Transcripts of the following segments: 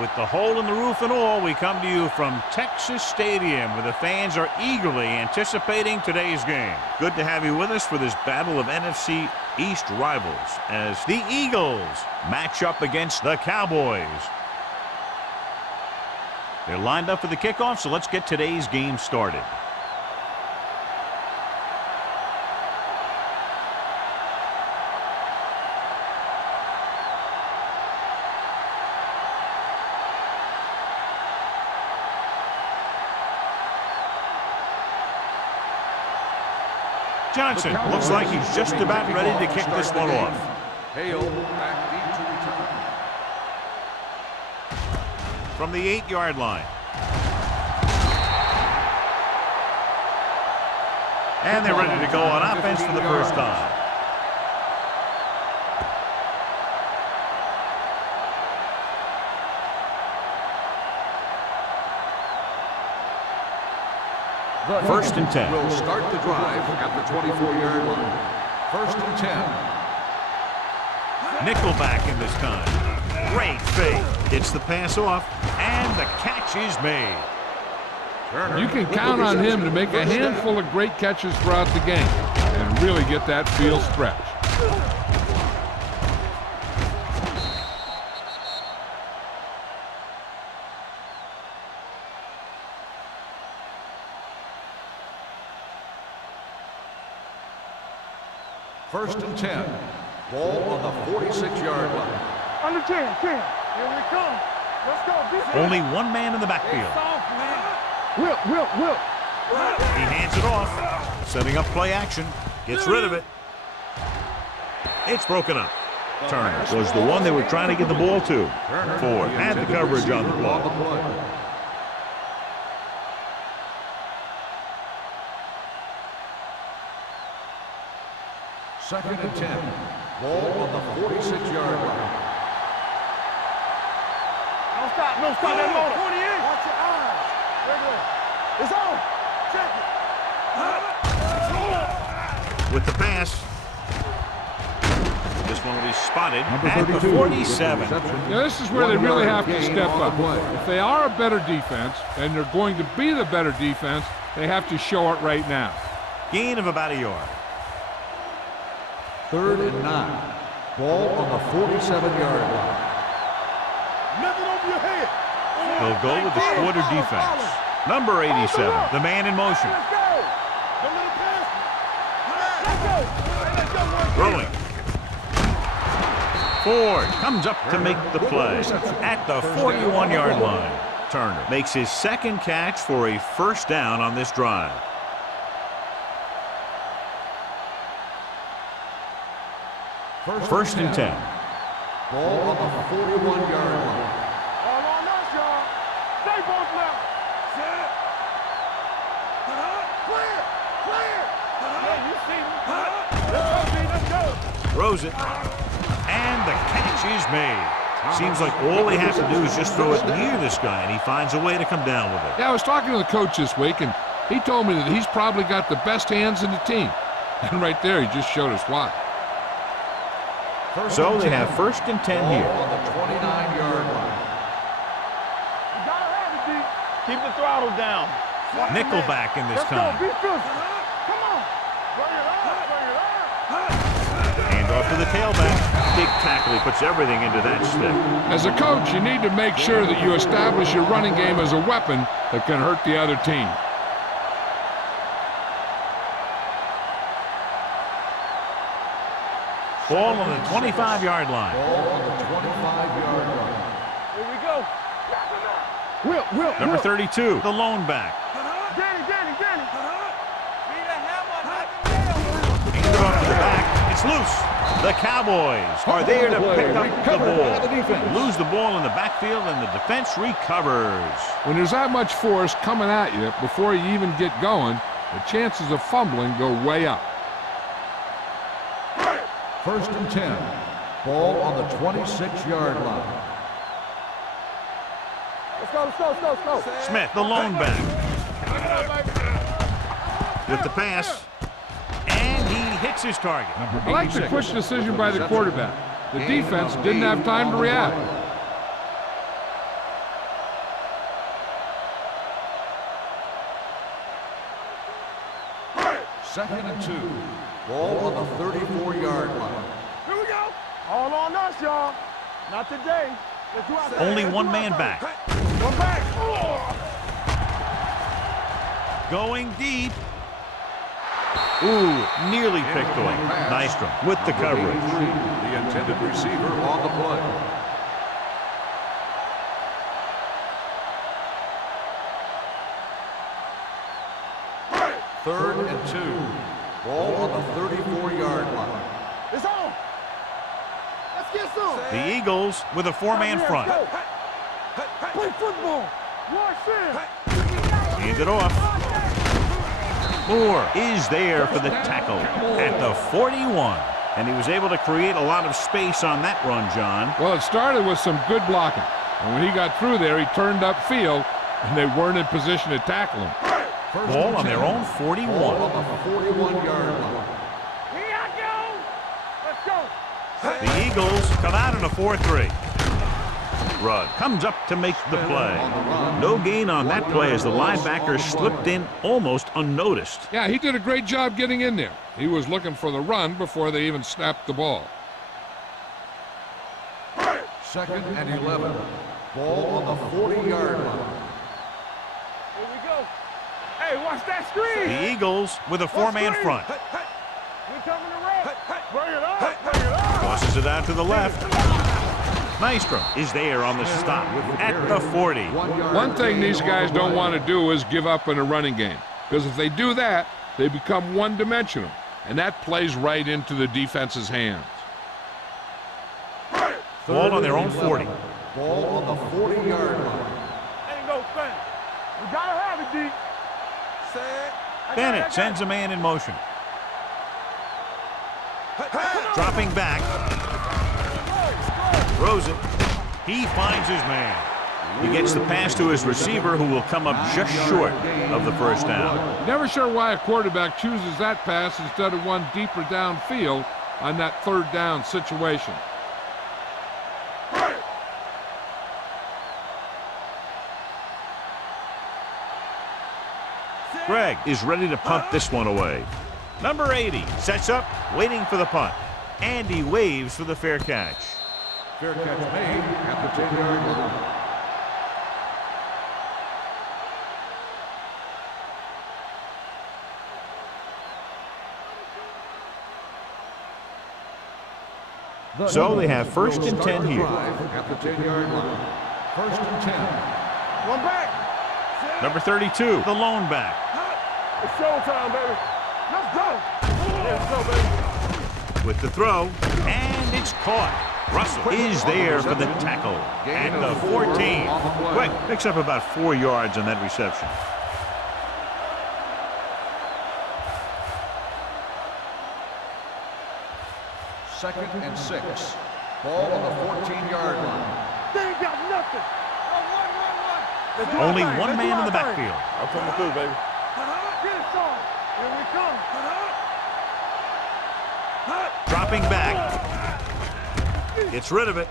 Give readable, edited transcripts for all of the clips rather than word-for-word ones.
With the hole in the roof and all, we come to you from Texas Stadium, where the fans are eagerly anticipating today's game. Good to have you with us for this battle of NFC East rivals as the Eagles match up against the Cowboys. They're lined up for the kickoff, so let's get today's game started. Johnson looks like he's just about ready to kick this one off. From the 8-yard line. And they're ready to go on offense for the first time. First and 10. Will start the drive at the 24-yard line. First and 10. Nickelback in this time. Great fake. Gets the pass off, and the catch is made. You can count on him to make a handful of great catches throughout the game and really get that field stretch. First and 10. Ball on the 46-yard line. Under 10. Here we come. Let's go. Only one man in the backfield. Will. He hands it off. Setting up play action. Gets rid of it. It's broken up. Turner was the one they were trying to get the ball to. Ford had the coverage on the ball. Second and 10. Ball on the 46-yard line. No stop that motor. 28. Watch your eyes. It's on. Check it. With the pass. This one will be spotted at the 47. Now, this is where they really have to step up. If they are a better defense, and they're going to be the better defense, they have to show it right now. Gain of about a yard. Third and 9. Ball on the 47-yard line. Nothing over your head. They'll go with the quarter defense. Number 87, the man in motion. Let's go. Don't let it pass. Let's go. Rolling. Ford comes up to make the play at the 41-yard line. Turner makes his second catch for a first down on this drive. First and 10. Ball on the 41-yard line. All on us, y'all. Stay both left. Clear. Yeah, you see me. Let's go. Throws it. And the catch is made. Seems like all they have to do is just throw it near this guy, and he finds a way to come down with it. Yeah, I was talking to the coach this week, and he told me that he's probably got the best hands in the team. And right there, he just showed us why. So they have first and 10 here. On the 29-yard line. You gotta have it, D. Keep the throttle down. Nickelback in this Let's go. time. Be physical. Come on. Bring it up. Hand off to the tailback. Big tackle. He puts everything into that stick. As a coach, you need to make sure that you establish your running game as a weapon that can hurt the other team. Ball on the 25-yard line. Ball on the 25-yard line. Here we go. Will. Number 32, the lone back. Danny. Hand it off to the back. It's loose. The Cowboys are there to pick up the ball. Lose the ball in the backfield, and the defense recovers. When there's that much force coming at you before you even get going, the chances of fumbling go way up. First and 10. Ball on the 26-yard line. Let's go. Smith, the lone back. With the pass. And he hits his target. I like the quick decision by the quarterback. The defense didn't have time to react. 2nd and 2. Ball on the 34-yard line. Here we go. All on us, y'all. Not today. Let's do our thing. Only Let's one do our man thing. back. One back. Oh. Going deep. Ooh, nearly picked off. Nystrom with the coverage. The intended receiver on the play. Third and 2. Ball on the 34-yard line. It's on. Let's get some. The Eagles with a four-man front. Play football. Watch it. Hand it off. Moore is there for the tackle at the 41. And he was able to create a lot of space on that run, John. Well, it started with some good blocking. And when he got through there, he turned upfield, and they weren't in position to tackle him. Ball on their own 41. Ball on the 41-yard line. Here I go. Let's go. The Eagles come out in a 4-3. Rudd comes up to make the play. No gain on that play as the linebacker slipped in almost unnoticed. Yeah, he did a great job getting in there. He was looking for the run before they even snapped the ball. 2nd and 11. Ball on the 40-yard line. Here we go. Hey, watch that screen. The Eagles with a four-man front. We coming to run. Bring it up. Bring it up. Tosses it out to the left. Nystrom is there on the stop at the 40. One thing these guys don't want to do is give up in a running game, because if they do that, they become one-dimensional, and that plays right into the defense's hands. Ball on their own 40. Ball on the 40-yard line. Ain't no thing. We gotta have it, D. Bennett sends a man in motion. Dropping back. Throws it. He finds his man. He gets the pass to his receiver, who will come up just short of the first down. Never sure why a quarterback chooses that pass instead of one deeper downfield on that third down situation. Gregg is ready to punt this one away. Number 80 sets up, waiting for the punt. And he waves for the fair catch. Fair catch made at the 10-yard line. So they have 1st and 10 here. At the 10-yard line. 1st and 10. One back. Number 32, the lone back. It's showtime, baby. Let's go. Let's go, baby. With the throw, and it's caught. Russell is there for the tackle at the 14. Quick, picks up about 4 yards on that reception. Second and 6. Ball on the 14-yard line. They ain't got nothing. Let's do our Only thing. one Let's do man in our the thing. backfield. I'm coming through, baby. Get it, son. Here we come. Dropping back. Gets rid of it.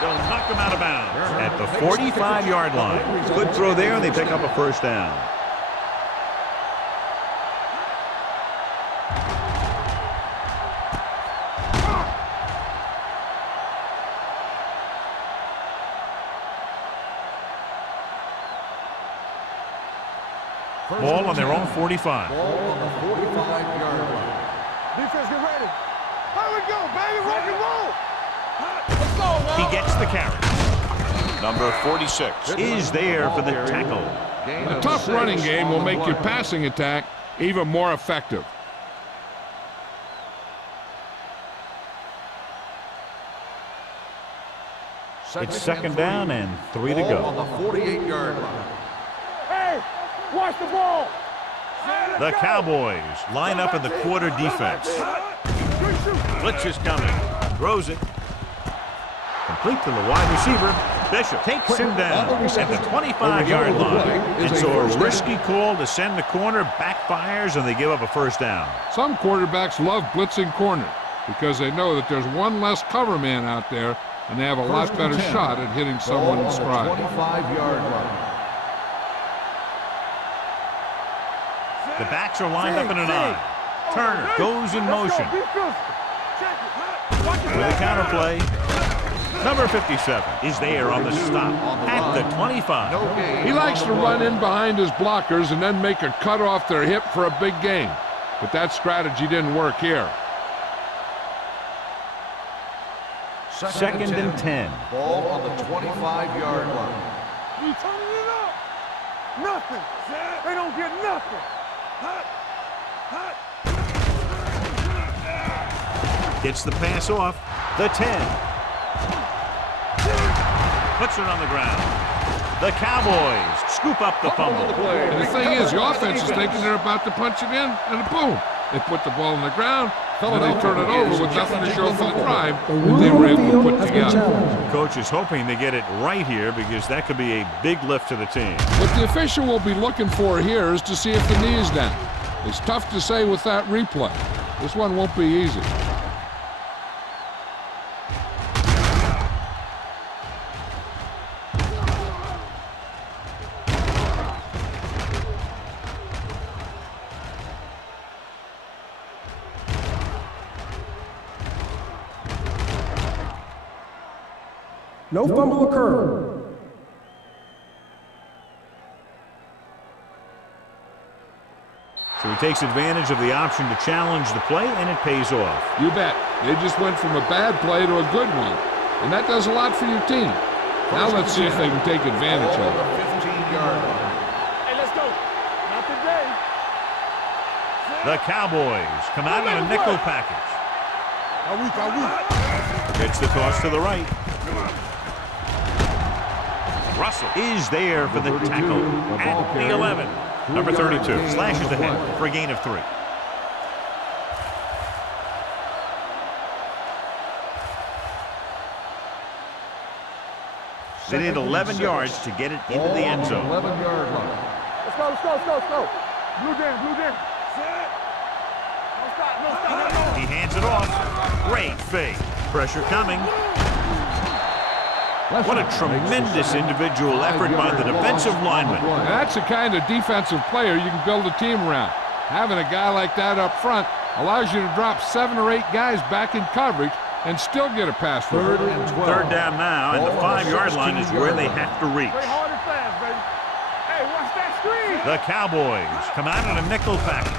They'll knock him out of bounds at the 45-yard line. Good throw there, and they pick up a first down. Ball on their own 45. Ball on the 45-yard line. Defense, get ready. Here we go, baby. Rock and roll. Let's go, man. He gets the carry. Number 46 is there for the tackle. A tough running game will make your passing attack even more effective. It's 2nd down and 3 to Ball go. on the 48-yard line. Hey, watch the ball. The Cowboys line up in the quarter defense. Blitz is coming. Throws it. Complete to the wide receiver. Bishop takes him down at the 25-yard line. And so a risky call to send the corner backfires, and they give up a first down. Some quarterbacks love blitzing corner because they know that there's one less cover man out there, and they have a lot better shot at hitting someone in stride. 25-yard line. The backs are lined up in an I. Turner goes in motion. With a counter play. Number 57 is there on the stop at the 25. He likes to run in behind his blockers and then make a cut off their hip for a big gain. But that strategy didn't work here. Second and 10. Ball on the 25-yard line. We turning it up. Nothing. They don't get nothing. Gets the pass off. The 10. Puts it on the ground. The Cowboys scoop up the fumble. And the thing is, the offense is thinking they're about to punch it in, and boom, they put the ball on the ground, and they turn it over with nothing to show for the drive that they were able to put together. Coach is hoping they get it right here because that could be a big lift to the team. What the official will be looking for here is to see if the knee is down. It's tough to say with that replay. This one won't be easy. No fumble occurred. So he takes advantage of the option to challenge the play, and it pays off. You bet. They just went from a bad play to a good one, and that does a lot for your team. Now let's see if they can take advantage of it. 15-yard line. Hey, let's go. Not today. The Cowboys come out in a nickel package. Gets the toss to the right. Russell is there for the tackle at the 11. Number 32 slashes ahead for a gain of 3. They need 11 yards to get it into the end zone. 11-yard line. Let's go. Blue down. No stop. He hands it off. Great fake. Pressure coming. What a tremendous individual effort by the defensive lineman. And that's the kind of defensive player you can build a team around. Having a guy like that up front allows you to drop 7 or 8 guys back in coverage and still get a pass rush. Third and 12. Third down now, and the 5-yard line is where they have to reach. Play hard and fast, baby. Hey, watch that screen. The Cowboys come out in a nickel package.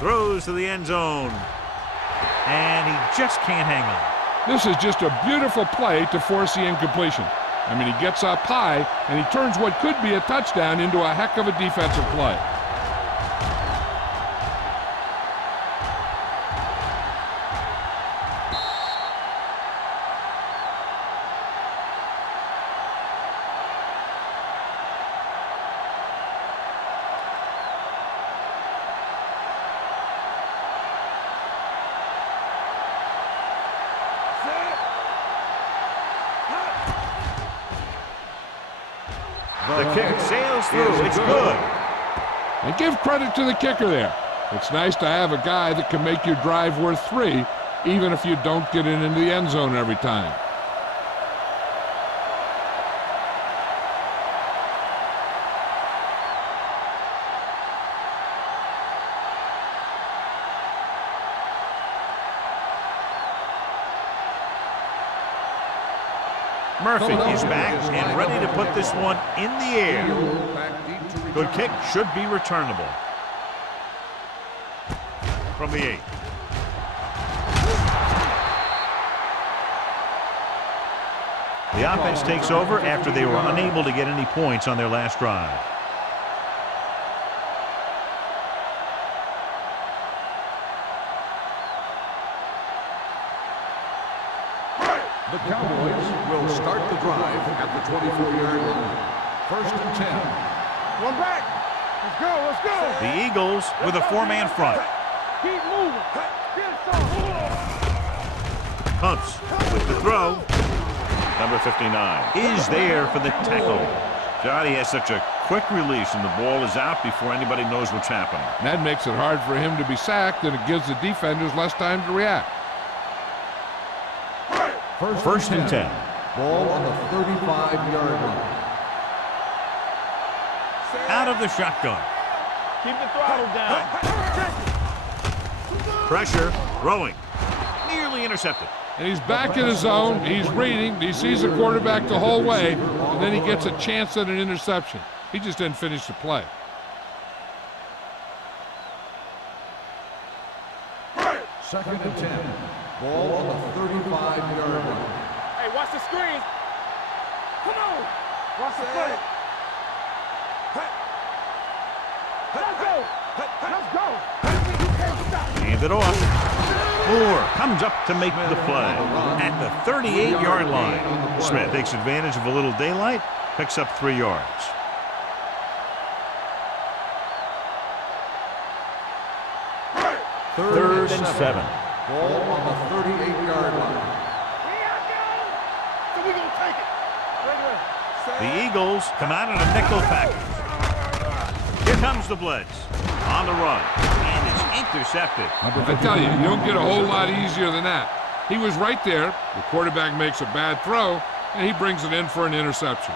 Throws to the end zone. And he just can't hang on. This is just a beautiful play to force the incompletion. I mean, he gets up high, and he turns what could be a touchdown into a heck of a defensive play. The kick sails through. It's good. And give credit to the kicker there. It's nice to have a guy that can make your drive worth 3, even if you don't get it into the end zone every time. Murphy is back and ready to put this one in the air. Good kick, should be returnable. From the 8. The offense takes over after they were unable to get any points on their last drive. The Cowboys will start the drive at the 24-yard line. First and 10. One back. Let's go. The Eagles with a 4-man front. Keep moving. Get it. Pumps with the throw. Number 59 is there for the tackle. Johnny has such a quick release, and the ball is out before anybody knows what's happening. That makes it hard for him to be sacked, and it gives the defenders less time to react. First and 10. Ball on the 35-yard line. Out of the shotgun. Keep the throttle down. Pressure, throwing. Nearly intercepted. And he's back in his zone. He's reading. He sees the quarterback the whole way, and then he gets a chance at an interception. He just didn't finish the play. Second and 10. Ball on the 35-yard line. Hey, watch the screen. Come on. Watch the play. Let's go. Let's go. You can't stop. Hand it off. Moore comes up to make the play at the 38-yard line. Smith takes advantage of a little daylight, picks up 3 yards. Third and 7. Ball on the 38-yard line. So we gonna take it. The Eagles come out in a nickel package. Here comes the blitz. On the run. And it's intercepted. I tell you, you don't get a whole lot easier than that. He was right there. The quarterback makes a bad throw, and he brings it in for an interception.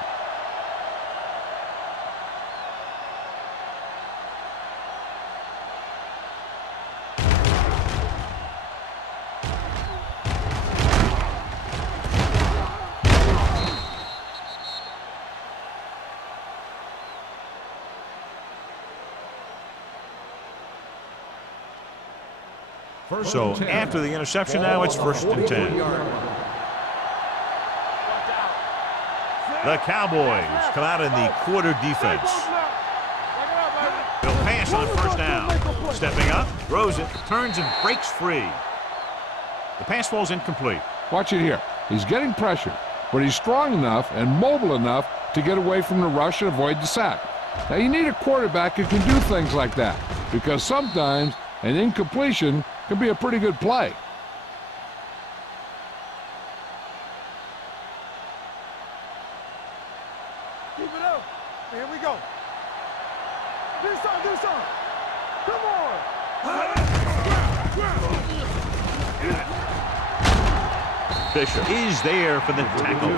So after the interception now, it's 1st and 10. The Cowboys come out in the quarter defense. They'll pass on 1st down. Stepping up, throws it, turns and breaks free. The pass ball's incomplete. Watch it here. He's getting pressure, but he's strong enough and mobile enough to get away from the rush and avoid the sack. Now, you need a quarterback who can do things like that, because sometimes an incompletion can be a pretty good play. Keep it up. Here we go. Do something, do something. Come on. Bishop is there for the tackle.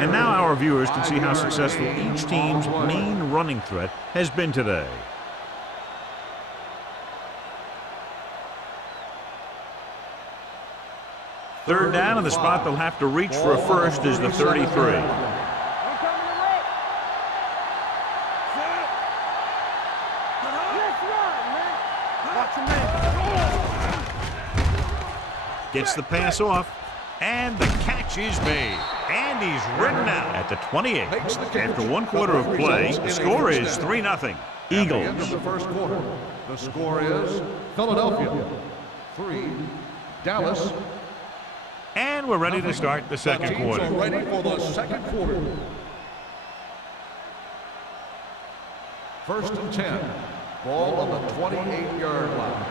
And now our viewers can see how successful each team's main running threat has been today. Third down, and the spot they'll have to reach for a first is the 33. Gets the pass off, and the catch is made. And he's ridden out at the 28. After 1 quarter of play, the score is 3-0. Eagles. At the end of the first quarter, the score is Philadelphia 3, Dallas. And we're ready to start the second quarter. Teams are ready for the second quarter. 1st and 10. Ball on the 28-yard line.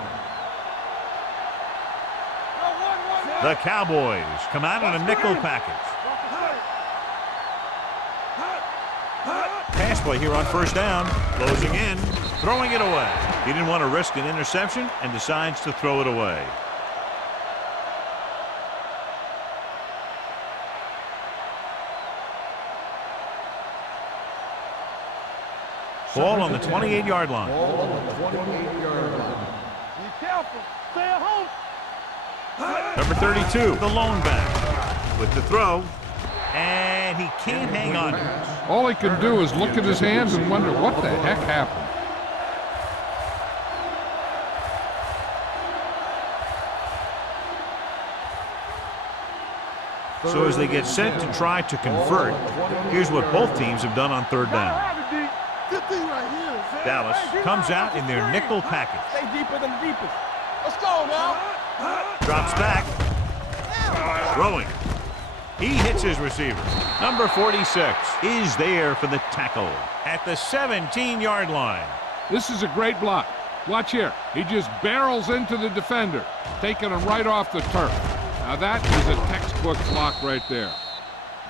The Cowboys come out in a nickel package. Pass play here on 1st down. Closing in, throwing it away. He didn't want to risk an interception and decides to throw it away. Ball on the 28-yard line. Ball on the 28-yard line. Be careful. Stay at home. Number 32, the lone back. With the throw, and he can't hang on. All he can do is look at his hands and wonder what the heck happened. So as they get set to try to convert, here's what both teams have done on 3rd down. Dallas comes out in their nickel package. Stay deeper than the deepest. Let's go now. Drops back. Throwing. He hits his receiver. Number 46 is there for the tackle at the 17-yard line. This is a great block. Watch here. He just barrels into the defender, taking him right off the turf. Now that is a textbook block right there.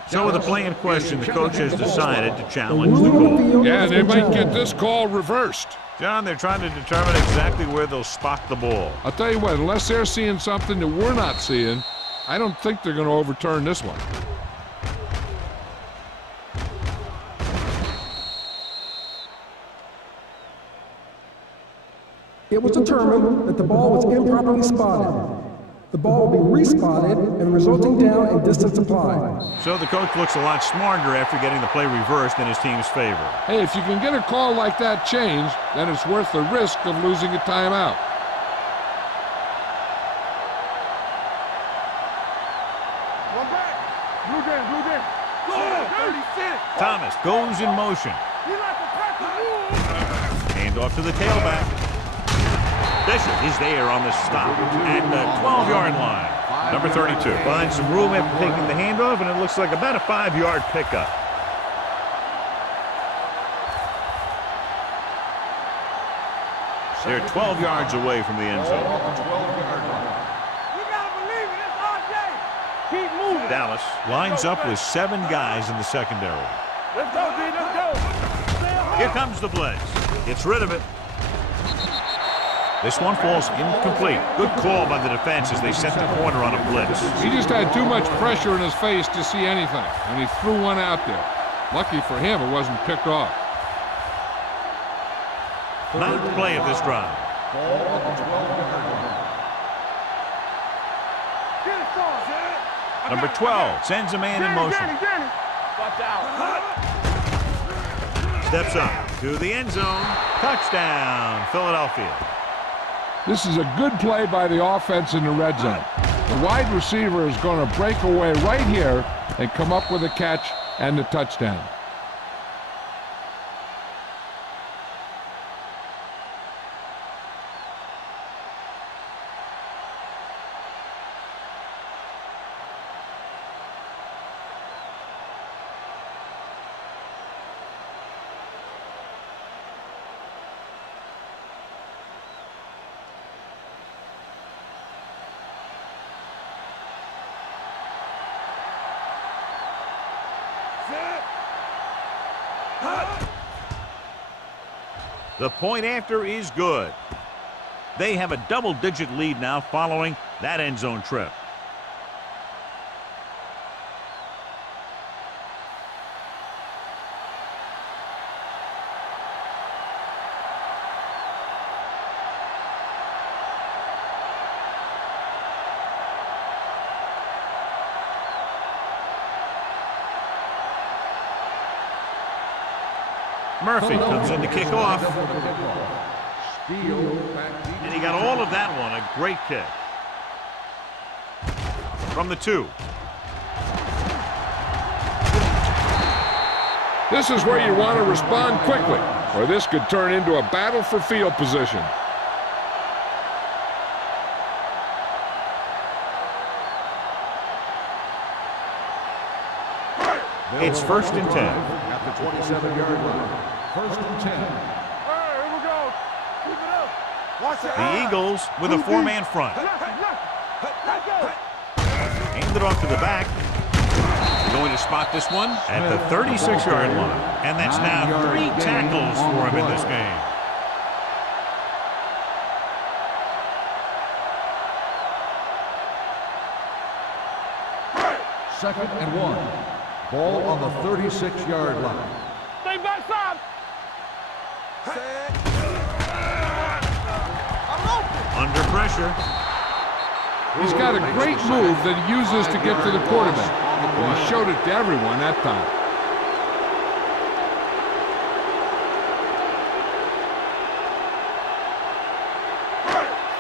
So with the play in question, the coach has decided to challenge the call. Yeah, they might get this call reversed. John, they're trying to determine exactly where they'll spot the ball. I'll tell you what, unless they're seeing something that we're not seeing, I don't think they're going to overturn this one. It was determined that the ball was improperly spotted. The ball will be respotted and the resulting down and distance applied. So the coach looks a lot smarter after getting the play reversed in his team's favor. Hey, if you can get a call like that changed, then it's worth the risk of losing a timeout. One back. Blue game, blue game. Go! 36. Thomas goes in motion. You like to pack the rules. Hand off to the tailback. Bishop is there on the stop at the 12-yard line. Number 32 finds some room after taking the handoff, and it looks like about a 5-yard pickup. They're 12 yards away from the end zone. You gotta believe it. It's our day. Keep moving. Dallas lines up with 7 guys in the secondary. Let's go, D. Let's go. Here comes the blitz. Gets rid of it. This one falls incomplete. Good call by the defense as they set the corner on a blitz. He just had too much pressure in his face to see anything, and he threw one out there. Lucky for him, it wasn't picked off. Ninth play of this drive. Number 12 sends a man in motion. Watch out. Steps up to the end zone. Touchdown, Philadelphia. This is a good play by the offense in the red zone. The wide receiver is going to break away right here and come up with a catch and the touchdown. The point after is good. They have a double-digit lead now following that end zone trip. Murphy comes in to kick off. And he got all of that one. A great kick. From the 2. This is where you want to respond quickly, or this could turn into a battle for field position. It's 1st and 10. At the 27-yard line. 1st and 10. Here we go. Keep it up. Watch it. The Eagles with a 4-man front. Let's go. Hand it off to the back. Going to spot this one at the 36-yard line. And that's now 3 tackles for him in this game. Second and 1. Ball on the 36-yard line. Stay backside. Under pressure. He's got a great move that he uses to get to the quarterback. And he showed it to everyone that time.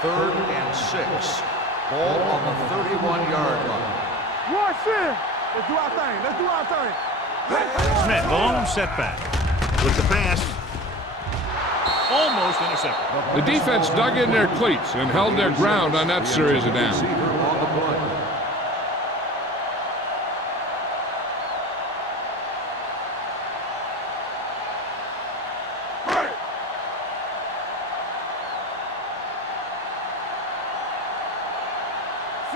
Third and 6. Ball on the 31-yard line. Watch it. Let's do our thing. Let's do our thing. Smith, the lone setback. With the pass. Almost intercepted. The defense dug in their cleats and held their ground on that series of downs.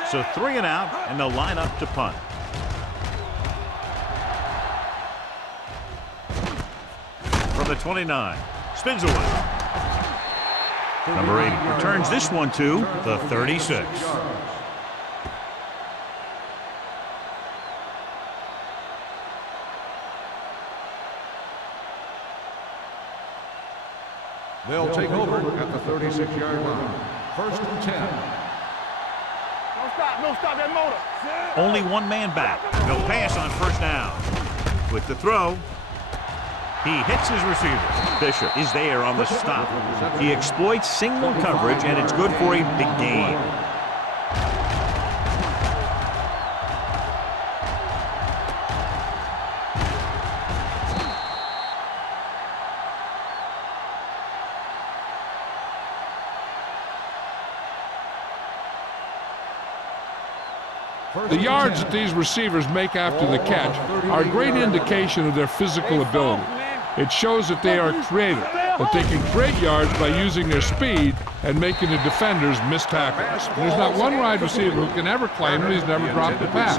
So 3 and out, and they'll line up to punt. From the 29, spins away. Number 80 returns this one to the 36. They'll take over at the 36-yard line. First and 10. Don't stop that motor. Only one man back. He'll pass on first down. With the throw, he hits his receiver. Bishop is there on the stop. He exploits single coverage, and it's good for a big gain. The yards that these receivers make after the catch are a great indication of their physical ability. It shows that they are creative, that they can create yards by using their speed and making the defenders miss tackles. There's not one wide receiver who can ever claim that he's never dropped a pass.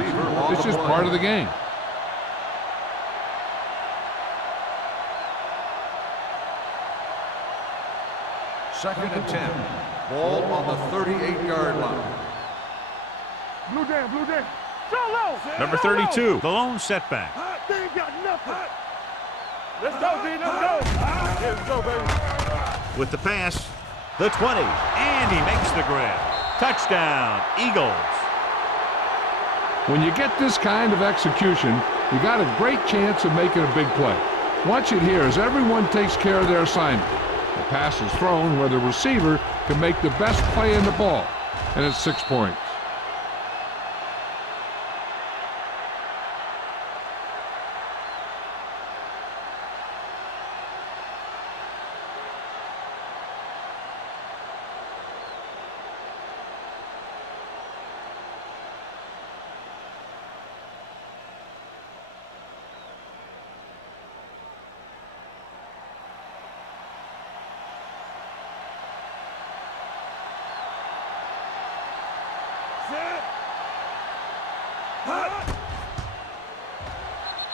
It's just part of the game. Second and 10. Ball on the 38-yard line. Blue down, blue down. Solo. Number 32, the lone setback. They ain't got nothing. Let's go, D. Let's go. Here we go, baby. With the pass, the 20, and he makes the grab. Touchdown, Eagles. When you get this kind of execution, you got a great chance of making a big play. Watch it here as everyone takes care of their assignment. The pass is thrown where the receiver can make the best play in the ball, and it's 6 points.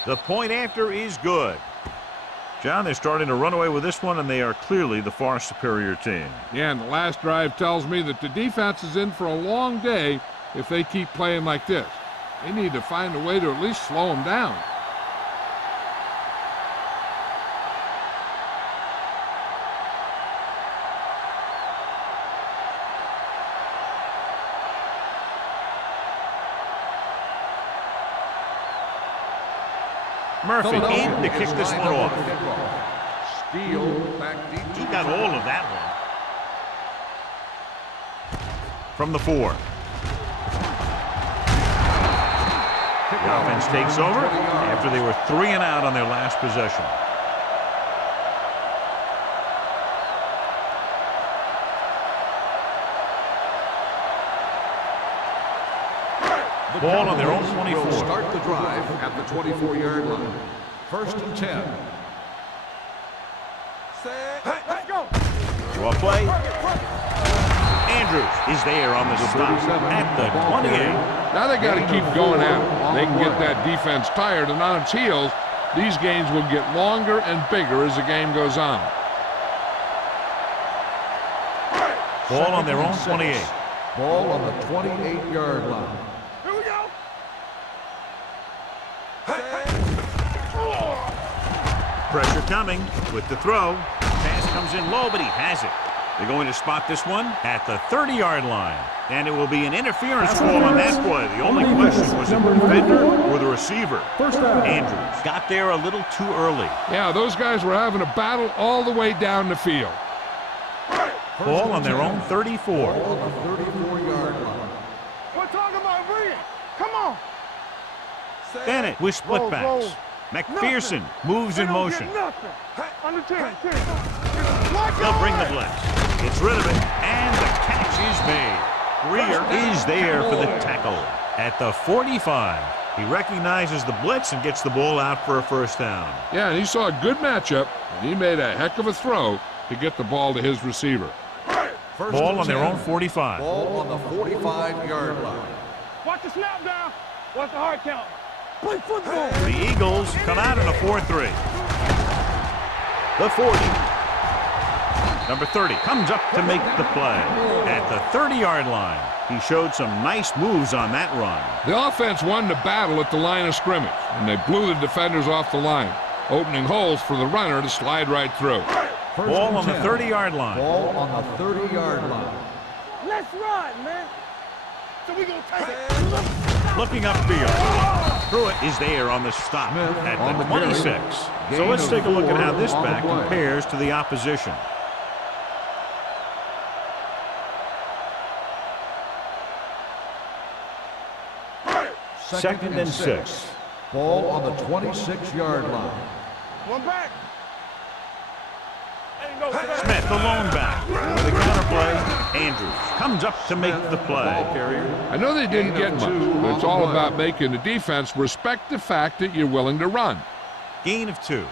The point after is good. John, they're starting to run away with this one, and they are clearly the far superior team. Yeah, and the last drive tells me that the defense is in for a long day if they keep playing like this. They need to find a way to at least slow them down. Murphy in to kick this one off. Steele back deep. He got all of that one. From the 4. The offense takes over after they were 3 and out on their last possession. Ball on their own 24. Will start the drive at the 24-yard line. First and 10. Let's go. Draw play. Andrews is there on the stop at the 28. Now they got to keep going at it. They can get that defense tired and on its heels. These games will get longer and bigger as the game goes on. Ball on their own 28. Ball on the 28-yard line. Here we go. Pressure coming with the throw. Pass comes in low, but he has it. They're going to spot this one at the 30-yard line. And it will be an interference call on that play. The only question was it the defender or the receiver. Andrews got there a little too early. Yeah, those guys were having a battle all the way down the field. Ball on their own 34. Ball on the 34-yard line. We're talking about bringing. Come on. Bennett with split Roll, backs. roll. McPherson moves They in don't motion. get nothing. Under 10. They'll bring the blitz. It's rid of it, and the catch is made. Greer is there for the tackle at the 45. He recognizes the blitz and gets the ball out for a first down. Yeah, and he saw a good matchup, and he made a heck of a throw to get the ball to his receiver. First Ball and on their 10. own 45. Ball on the 45-yard line. Watch the snap down. Watch the hard count. Play football. The Eagles come out in a 4-3. The 40. Number 30 comes up to make the play at the 30-yard line. He showed some nice moves on that run. The offense won the battle at the line of scrimmage, and they blew the defenders off the line, opening holes for the runner to slide right through. Ball on the 30-yard line. Ball on the 30-yard line. Let's run, man. So we gonna take it. Looking upfield. Pruitt is there on the stop Smith at on the the 26. carry. So let's Gain take a look at of how this 4 on the back play. compares to the opposition. Second and 6. Ball on the 26-yard line. One back. Smith, the lone back. With the counterplay, Andrews comes up to make the play. I know they didn't get much, but it's all about making the defense respect the fact that you're willing to run. Gain of 2.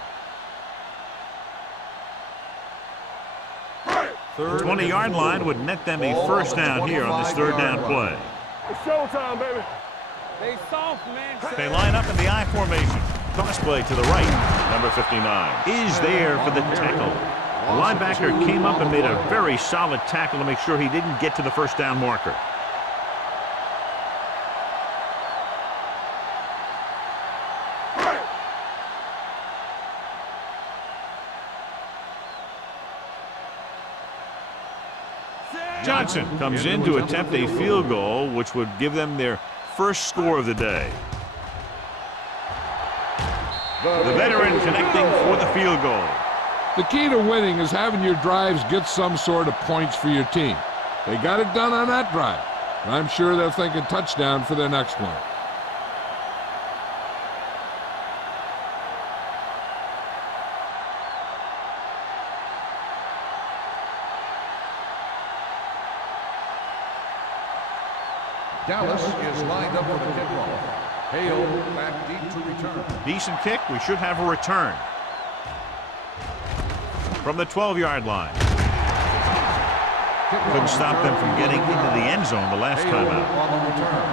20-yard line would net them a first down here on this third down play. It's showtime, baby. They soft, man. They line up in the I formation. Toss play to the right. Number 59 is there for the tackle. The linebacker came up and made a very solid tackle to make sure he didn't get to the first down marker. Johnson comes in to attempt a field goal, which would give them their first score of the day. The veteran connecting for the field goal. The key to winning is having your drives get some sort of points for your team. They got it done on that drive. And I'm sure they're thinking touchdown for their next one. Dallas is lined up for the kickoff. Hale back deep to return. Decent kick. We should have a return. From the 12-yard line. Couldn't stop them from getting into the end zone the last time out. On the return.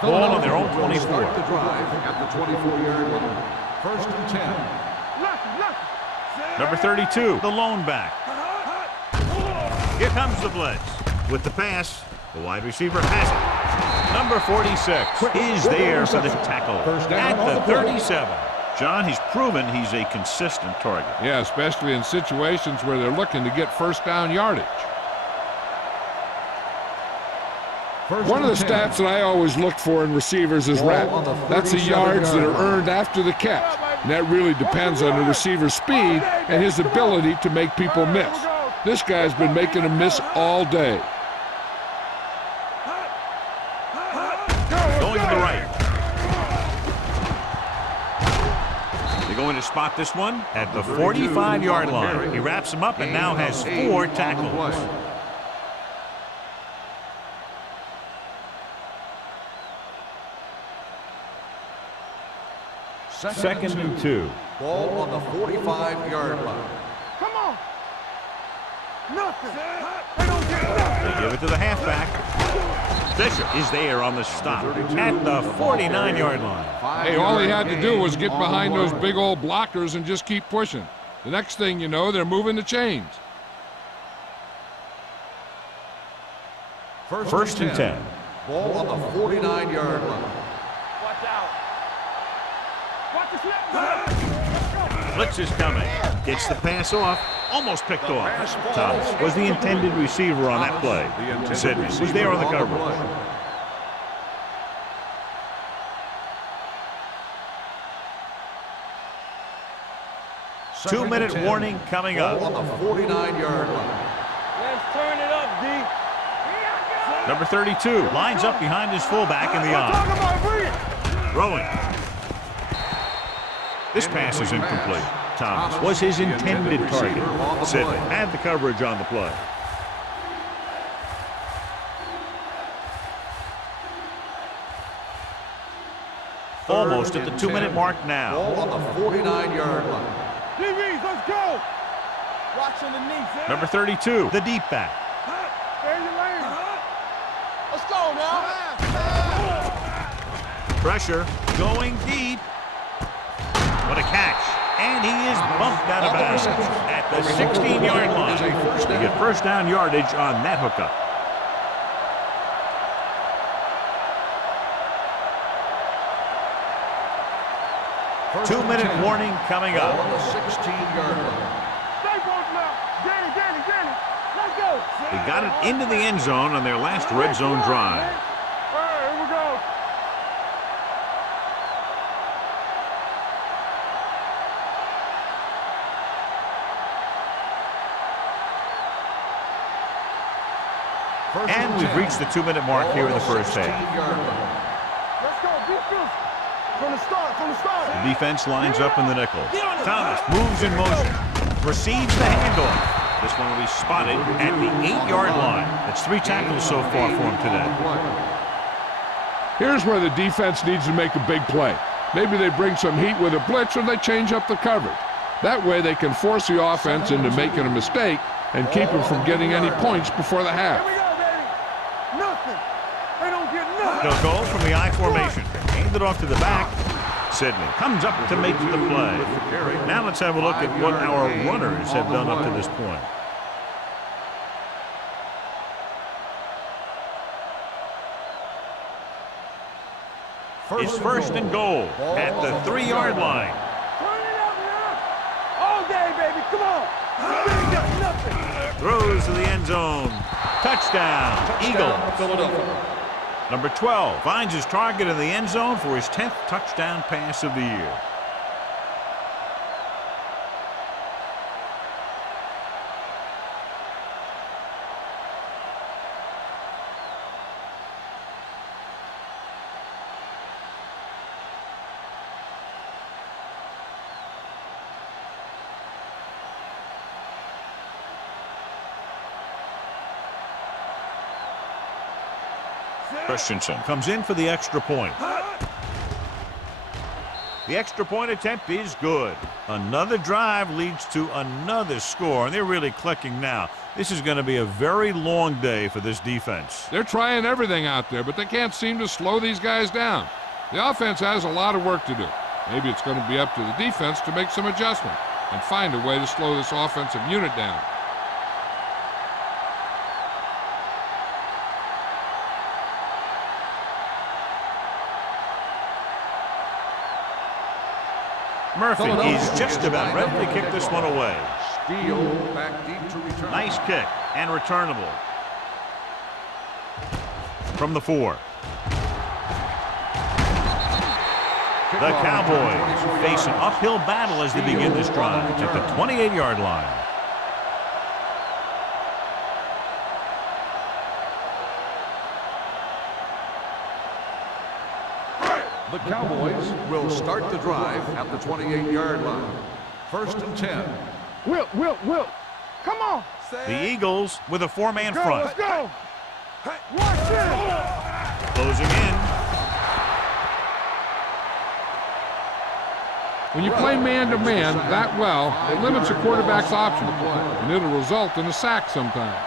Ball on their own 24. Start the drive at the 24-yard line. First and 10. Number 32, the lone back. Here comes the blitz. With the pass, the wide receiver has it. Number 46 is there for the tackle at the 37. John, he's proven he's a consistent target. Yeah, especially in situations where they're looking to get first down yardage. One of the stats that I always look for in receivers is RAP. That's the yards that are earned after the catch. And that really depends on the receiver's speed and his ability to make people miss. This guy's been making them miss all day. Going to the right. They're going to spot this one at the 45-yard line. He wraps him up and now has 4 tackles. Second and 2. Ball on the 45-yard line. Come on. Nothing. They don't get nothing. They give it to the halfback. Fisher is there on the stop at the 49-yard line. Hey, all he had to do was get behind those big old blockers and just keep pushing. The next thing you know, they're moving the chains. First and 10. Ball on the 49-yard line. Watch out. Watch the snap. Blitz is coming. Gets the pass off. Almost picked off. Thomas was the intended receiver on that play. Sidney was there on the coverage. 2-minute warning coming up. Ball on the 49-yard line. Let's turn it up, D. Number 32 lines up behind his fullback in the eye. Throwing. This pass is incomplete. Thomas was his intended target. Sidney had the coverage on the play. Almost at the 2-minute mark now. Ball on the 49-yard line. DBs, let's go. Watch underneath, man. Number 32, the deep back. Stay in your lane. Let's go now. Pressure going deep. What a catch. And he is bumped out of bounds at the 16-yard line. They get first down yardage on that hookup. 2-minute warning coming up. On the 16-yard line. Stay both now. Danny, Danny, Danny. Let's go. They got it into the end zone on their last red zone drive. All right, here we go. And we've reached the 2-minute mark here in the first half. Let's go. Defense. From the start, from the start. The defense lines up in the nickel. Thomas moves in motion. Receives the handoff. This one will be spotted at the 8-yard line. That's 3 tackles so far for him today. Here's where the defense needs to make a big play. Maybe they bring some heat with a blitz or they change up the coverage. That way they can force the offense into making a mistake and keep them from getting any points before the half. Here we go, baby. Nothing. They don't get nothing. They'll go from the I formation. Hand it off to the back. Sidney comes up to make the play. Now let's have a look at what our runners have done up to this point. It's first and goal at the 3-yard line. Turn it up now. All day, baby. Come on. You ain't got nothing. Throws to the end zone. Touchdown, Eagles. Number 12 finds his target in the end zone for his 10th touchdown pass of the year. Christensen comes in for the extra point. The extra point attempt is good. Another drive leads to another score, and they're really clicking now. This is going to be a very long day for this defense. They're trying everything out there, but they can't seem to slow these guys down. The offense has a lot of work to do. Maybe it's going to be up to the defense to make some adjustment and find a way to slow this offensive unit down. Murphy is just about ready to kick this one away. Steele back deep to return. Nice kick and returnable. From the 4. The Cowboys face an uphill battle as they begin this drive at the 28-yard line. The Cowboys will start the drive at the 28-yard line. First and 10. Wilt. Come on. The Eagles with a 4-man front. Let's go. Watch it. Closing in. When you play man-to-man that well, it limits a quarterback's options, and it'll result in a sack sometimes.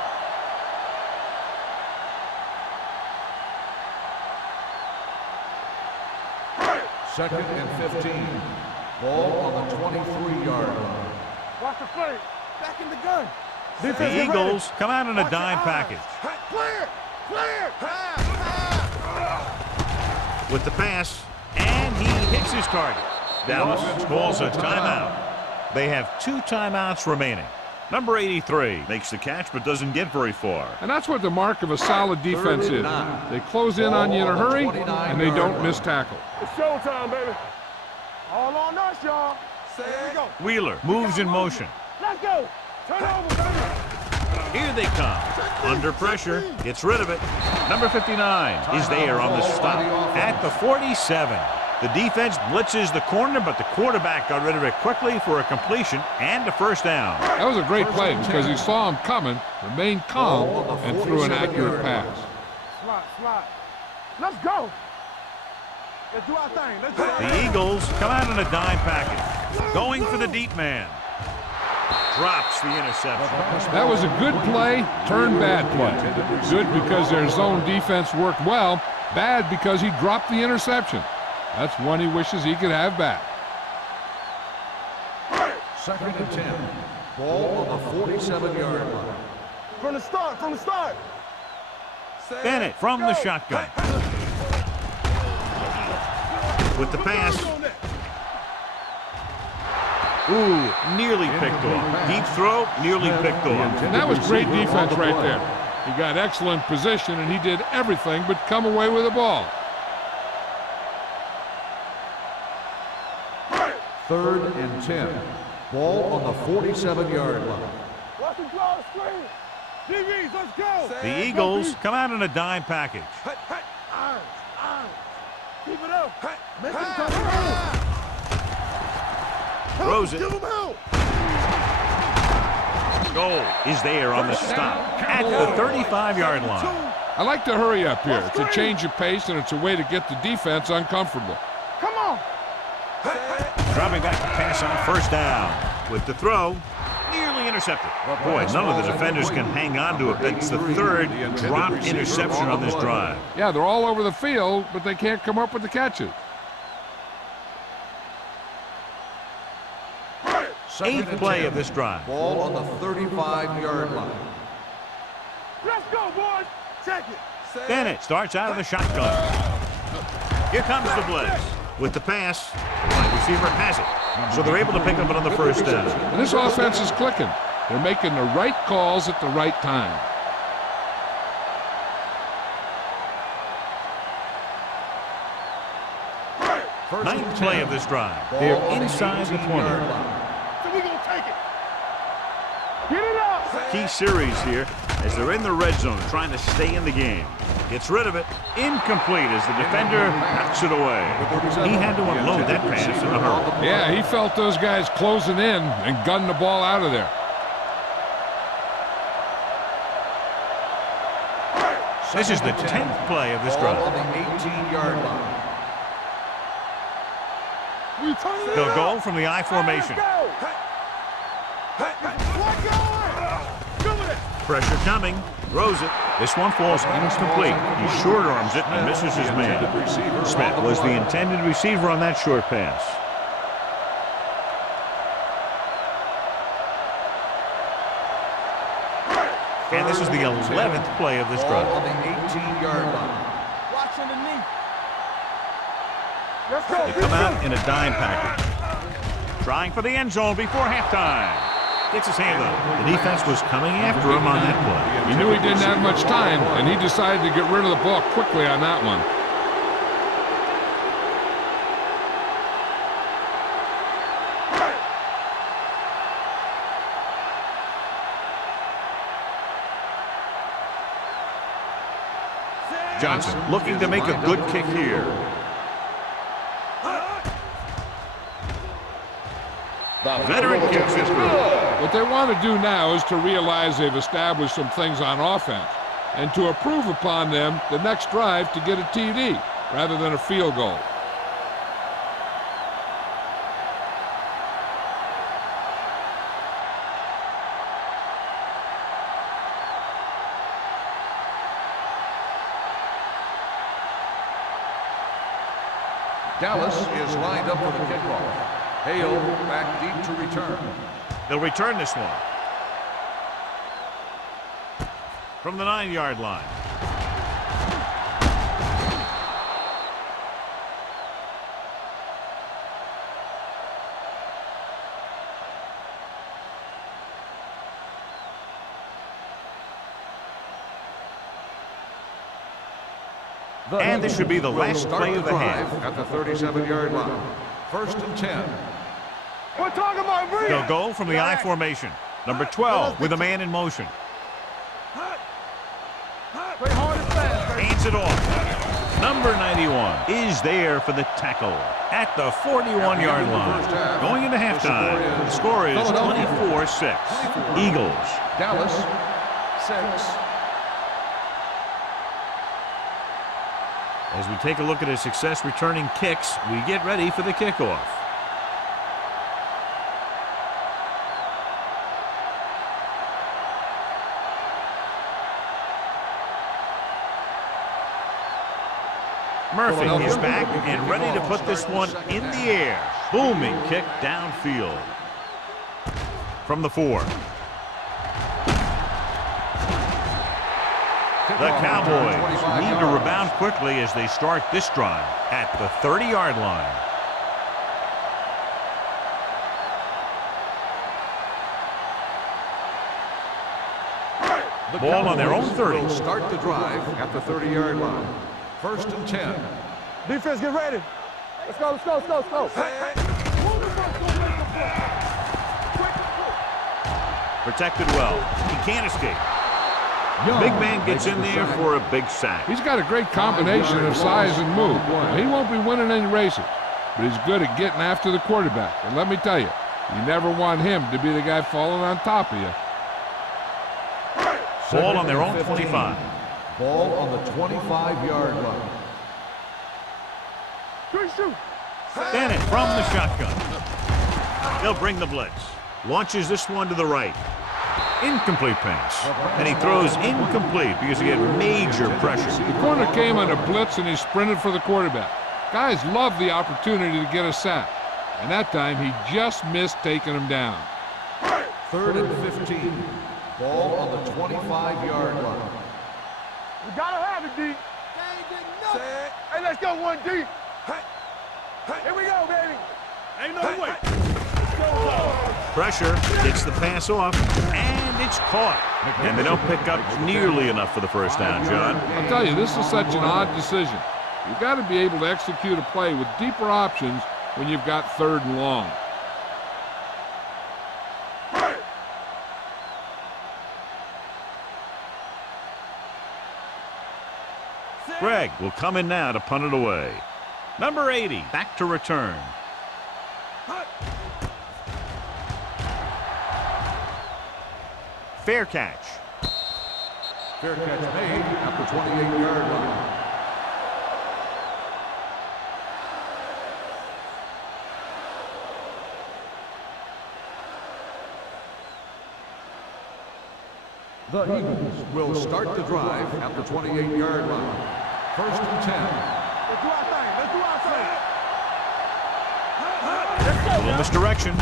Second and 15. Ball on the 23-yard line. Watch the play. Back in the gun. The Eagles come out in a dime package. Clear. With the pass, and he hits his target. Dallas calls a timeout. They have 2 timeouts remaining. Number 83 makes the catch but doesn't get very far. And that's what the mark of a solid defense is. They close in on you in a hurry, and they don't miss tackle. It's showtime, baby. All on us, y'all. Here we go. Wheeler moves in motion. Let's go. Turn over, baby. Here they come. Under pressure. Gets rid of it. Number 59 is there on the stop at the 47. The defense blitzes the corner, but the quarterback got rid of it quickly for a completion and a first down. That was a great play because he saw him coming, remained calm, and threw an accurate pass. Slot. Let's go. Let's do our thing. Let's do our The Eagles come out in a dime package. Going for the deep man. Drops the interception. That was a good play, turned bad play. Good because their zone defense worked well, bad because he dropped the interception. That's one he wishes he could have back. Second and 10. Ball on the 47-yard line. From the start. Bennett from the shotgun. With the pass. Ooh, nearly picked off. Deep throw, nearly picked off. And that was great defense right there. He got excellent position, and he did everything but come away with the ball. 3rd and 10. Ball on the 47-yard line. Watch the draw screen. DBs, let's go. The Eagles come out in a dime package. Irons. Keep it up. Make him come out. Throws it. Give him help. Goal is there on the stop at the 35-yard line. I like to hurry up here. It's a change of pace, and it's a way to get the defense uncomfortable. Come on. Dropping back to pass on first down. With the throw, nearly intercepted. Boy, none of the defenders can hang on to it. That's the 3rd dropped interception on this drive. Yeah, they're all over the field, but they can't come up with the catches. 8th play of this drive. Ball on the 35-yard line. Let's go, boys. Check it. Bennett starts out of the shotgun. Here comes the blitz. With the pass, wide receiver has it. So they're able to pick up another first down. And this offense is clicking. They're making the right calls at the right time. Ninth play of this drive. They're inside the 20. So we gonna take it. Get it up. Key series here as they're in the red zone trying to stay in the game. Gets rid of it. Incomplete as the defender knocks it away. He had to unload that pass in a hurry. Yeah, he felt those guys closing in and gunned the ball out of there. This is the 10th play of this drive. On the 18-yard line. They'll go from the I formation. Pressure coming. Throws it. This one falls incomplete. He short arms it and misses his man. Smith was the intended receiver on that short pass. And this is the 11th play of this drive. On the 18-yard line. Watch underneath. They come out in a dime package. Trying for the end zone before halftime. Gets his hand up. The defense was coming after him on that play. He knew he didn't have much time, and he decided to get rid of the ball quickly on that one. Johnson looking to make a good kick here. The veteran kicks it through. What they want to do now is to realize they've established some things on offense and to improve upon them the next drive to get a TD rather than a field goal. Dallas is lined up for the kickoff. Hale back deep to return. They'll return this one. From the 9-yard line. And this should be the last play of the half. At the 37-yard line. 1st and 10. We're talking about breathe. They'll go from the I formation. Number 12 with a man in motion. Play hard and fast. Hands it off. Number 91 is there for the tackle at the 41-yard line. Going into halftime, the score is 24-6. Eagles. Dallas 6. As we take a look at his success returning kicks, we get ready for the kickoff. Murphy is back and ready to put this one in the air. Booming kick downfield. From the 4. The Cowboys need to rebound quickly as they start this drive at the 30-yard line. The Ball on their own Cowboys 30. will start the drive at the 30-yard line. 1st and 10. Defense, get ready. Let's go, let's go, let's go, let's go. Protected well. He can't escape. Big man gets in there for a big sack. He's got a great combination of size and move. He won't be winning any races, but he's good at getting after the quarterback. And let me tell you, you never want him to be the guy falling on top of you. Ball on their own 25. Ball on the 25-yard line. Bennett from the shotgun. They'll bring the blitz. Launches this one to the right. Incomplete pass. And he throws incomplete because he had major pressure. The corner came on a blitz and he sprinted for the quarterback. Guys love the opportunity to get a sack. And that time he just missed taking him down. 3rd and 15. Ball on the 25-yard line. We gotta have it, D. Hey, let's go, 1D. Here we go, baby. Ain't no way. Pressure gets the pass off, and it's caught. And they don't pick up nearly enough for the first down, John. I'll tell you, this is such an odd decision. You've got to be able to execute a play with deeper options when you've got 3rd and long. Greg will come in now to punt it away. Number 80, back to return. Fair catch. Fair catch made at the 28-yard line. The Eagles will start the drive at the 28-yard line. 1st and 10. Let's do our thing. Let's do our thing. A little misdirection.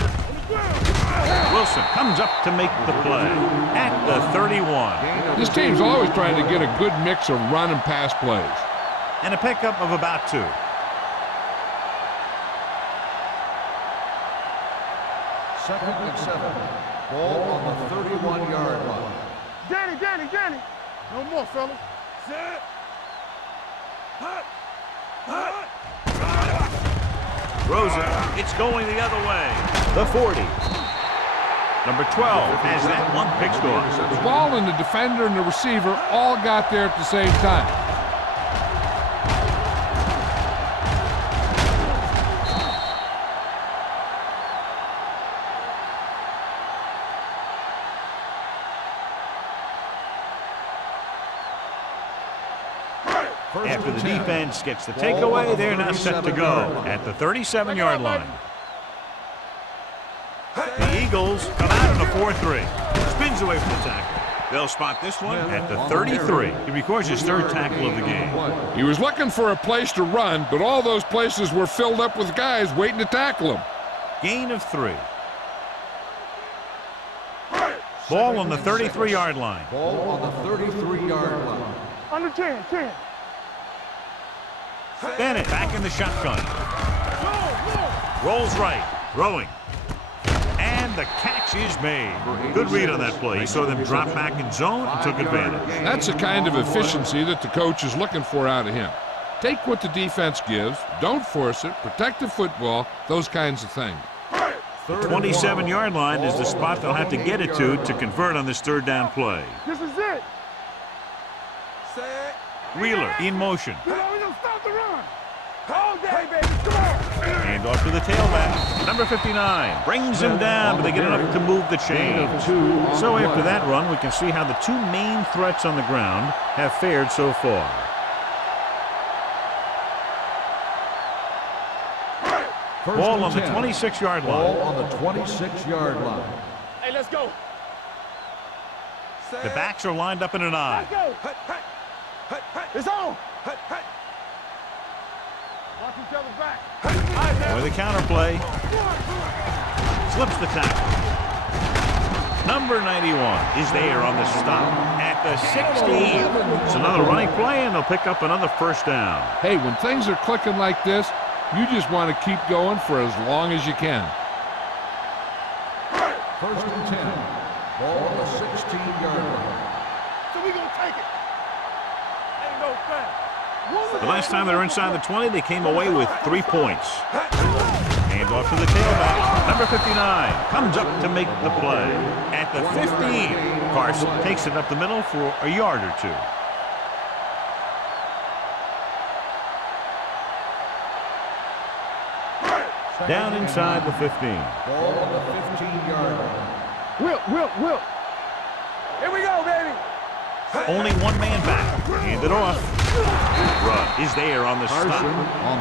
Wilson comes up to make the play at the 31. This team's always trying to get a good mix of run and pass plays. And a pickup of about 2. 2nd and 7. Ball on the 31-yard line. Danny. No more, fellas. Set. Throws it. It's going the other way. The 40. Number 12 has that one picked off. The ball and the defender and the receiver all got there at the same time. After the defense gets the takeaway, they're now set to go at the 37-yard line. The Eagles come out in a 4-3. Spins away from the tackle. They'll spot this one at the 33. It records his 3rd tackle of the game. He was looking for a place to run, but all those places were filled up with guys waiting to tackle him. Gain of 3. Ball on the 33-yard line. Ball on the 33-yard line. Under 10. Bennett back in the shotgun. Rolls right. Throwing. And the catch is made. Good read on that play. He saw them drop back in zone and took advantage. That's the kind of efficiency that the coach is looking for out of him. Take what the defense gives, don't force it, protect the football, those kinds of things. The 27-yard line is the spot they'll have to get it to convert on this 3rd down play. This is it. Wheeler in motion. We don't stop the run. All day, baby. Come on. Hand off to the tailback. Number 59 brings him down, but they get enough to move the chains. So after that run, we can see how the 2 main threats on the ground have fared so far. Ball on the 26-yard line. Ball on the 26-yard line. Hey, let's go. The backs are lined up in an I. Let's go. It's on. Watch each other's back. With a counterplay. Slips the tackle. Number 91 is there on the stop at the 16. It's another running play, and they'll pick up another 1st down. Hey, when things are clicking like this, you just want to keep going for as long as you can. 1st and 10. Ball on the 16-yard line. The last time they were inside the 20, they came away with 3 points. Hand off to the tailback. Number 59 comes up to make the play. At the 15, Carson takes it up the middle for a yard or 2. Down inside the 15. Ball on the 15-yard line. Will. Here we go, baby. Only one man back. Hand it off. Run is there on the stop.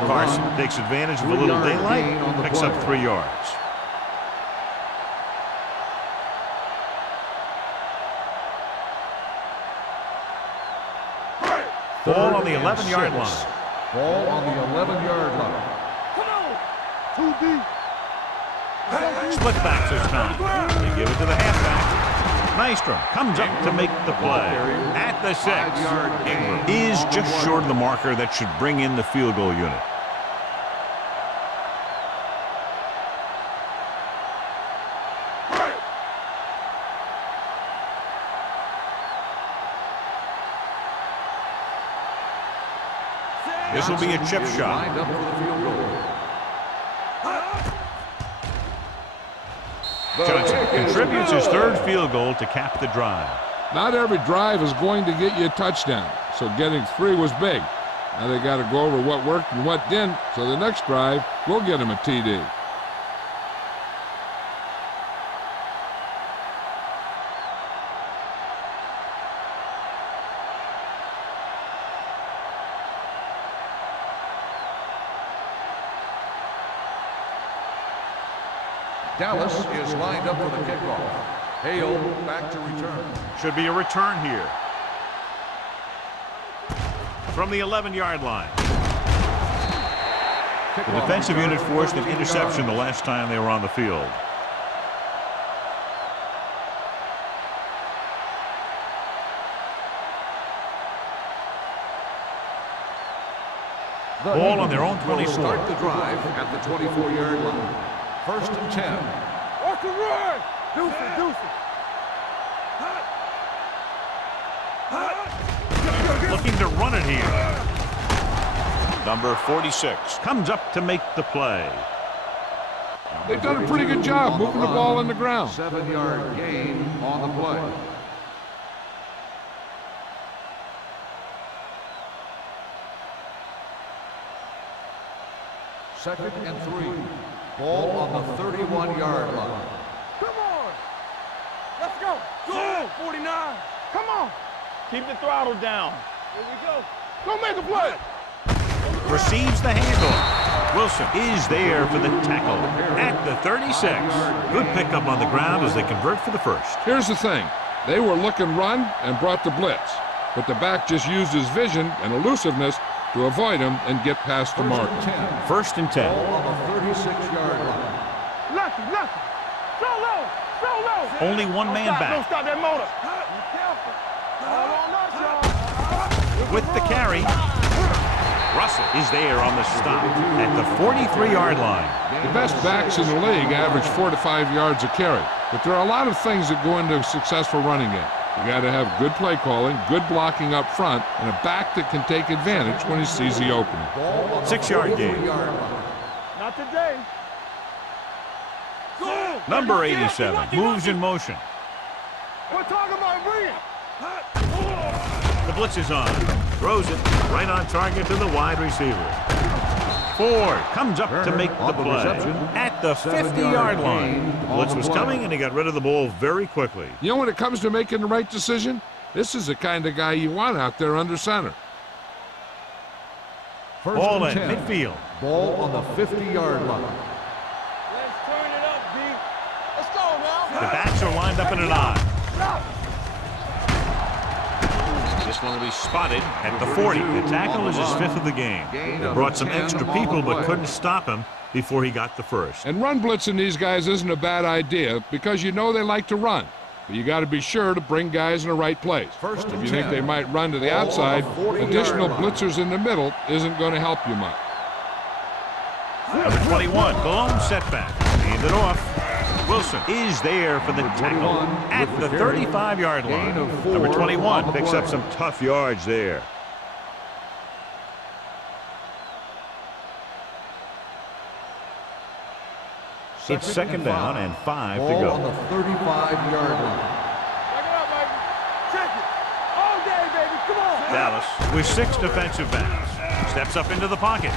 Carson takes advantage of a little daylight, picks up 3 yards. Ball on the 11-yard line. Ball on the 11-yard line. Come on. 2 deep. Split back this time. They give it to the halfback. Nystrom comes up to make the play. At the 6, Ingram is just short of the marker that should bring in the field goal unit. This will be a chip shot. Lined up for the field goal. Johnson contributes his 3rd field goal to cap the drive. Not every drive is going to get you a touchdown, so getting 3 was big. Now they got to go over what worked and what didn't, so the next drive will get him a TD. Dallas is lined up for the kickoff. Hale back to return. Should be a return here. From the 11-yard line. The defensive unit forced an interception the last time they were on the field. Ball on their own 24. Start the drive at the 24-yard line. 1st and 10. Watch the run. Deuce it. Looking to run it here. Number 46 comes up to make the play. They've done a pretty good job moving the ball in the ground. 7-yard gain on the play. Second and 3. Ball on the 31-yard line. Come on. Let's go. Go. 49. Come on. Keep the throttle down. Here we go. Go make a play. Receives the handoff. Wilson is there for the tackle at the 36. Good pickup on the ground as they convert for the 1st. Here's the thing. They were looking run and brought the blitz, but the back just used his vision and elusiveness to avoid him and get past the mark. 1st and 10. Ball on the 36-yard line. Lucky. So low. Only one man Don't back. stop that motor. Be careful. All on us, y'all. With the carry. Russell is there on the stop at the 43-yard line. The best backs in the league average 4 to 5 yards a carry, but there are a lot of things that go into a successful running game. You got to have good play calling, good blocking up front, and a back that can take advantage when he sees the opening. 6-yard gain. Not today. Go. Number 87 moves in motion. We're talking about bringing. The blitz is on. Throws it right on target to the wide receiver. Ford comes up to make the play at the 50-yard line. The blitz was coming, and he got rid of the ball very quickly. You know, when it comes to making the right decision, this is the kind of guy you want out there under center. Ball in midfield. Ball on the 50-yard line. Let's turn it up, D. Let's go now. The backs are lined up in an I. This one will be spotted at the 40. The tackle is his 5th of the game. They brought some extra people but couldn't stop him before he got the 1st. And run blitzing these guys isn't a bad idea because you know they like to run. But you got to be sure to bring guys in the right place. If you think they might run to the outside, additional blitzers in the middle isn't going to help you much. Number 21, blown setback. Hand it off. Wilson is there for the tackle at the 35-yard line. Number 21 picks up some tough yards there. It's second down and 5 to Ball go. on the 35-yard line. Back it up, baby. Check it. All day, baby. Come on. Dallas with 6 defensive backs. Steps up into the pocket.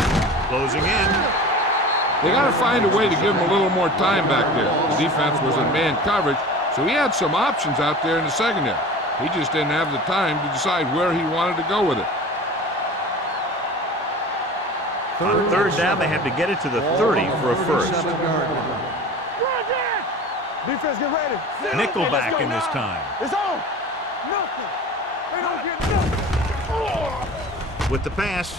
Closing in. They got to find a way to give him a little more time back there. The defense was in man coverage, so he had some options out there in the secondary. He just didn't have the time to decide where he wanted to go with it. On third down, they had to get it to the 30 for a first. Defense, get ready. Nickelback in this time. It's on. Nothing. They don't get nothing. With the pass,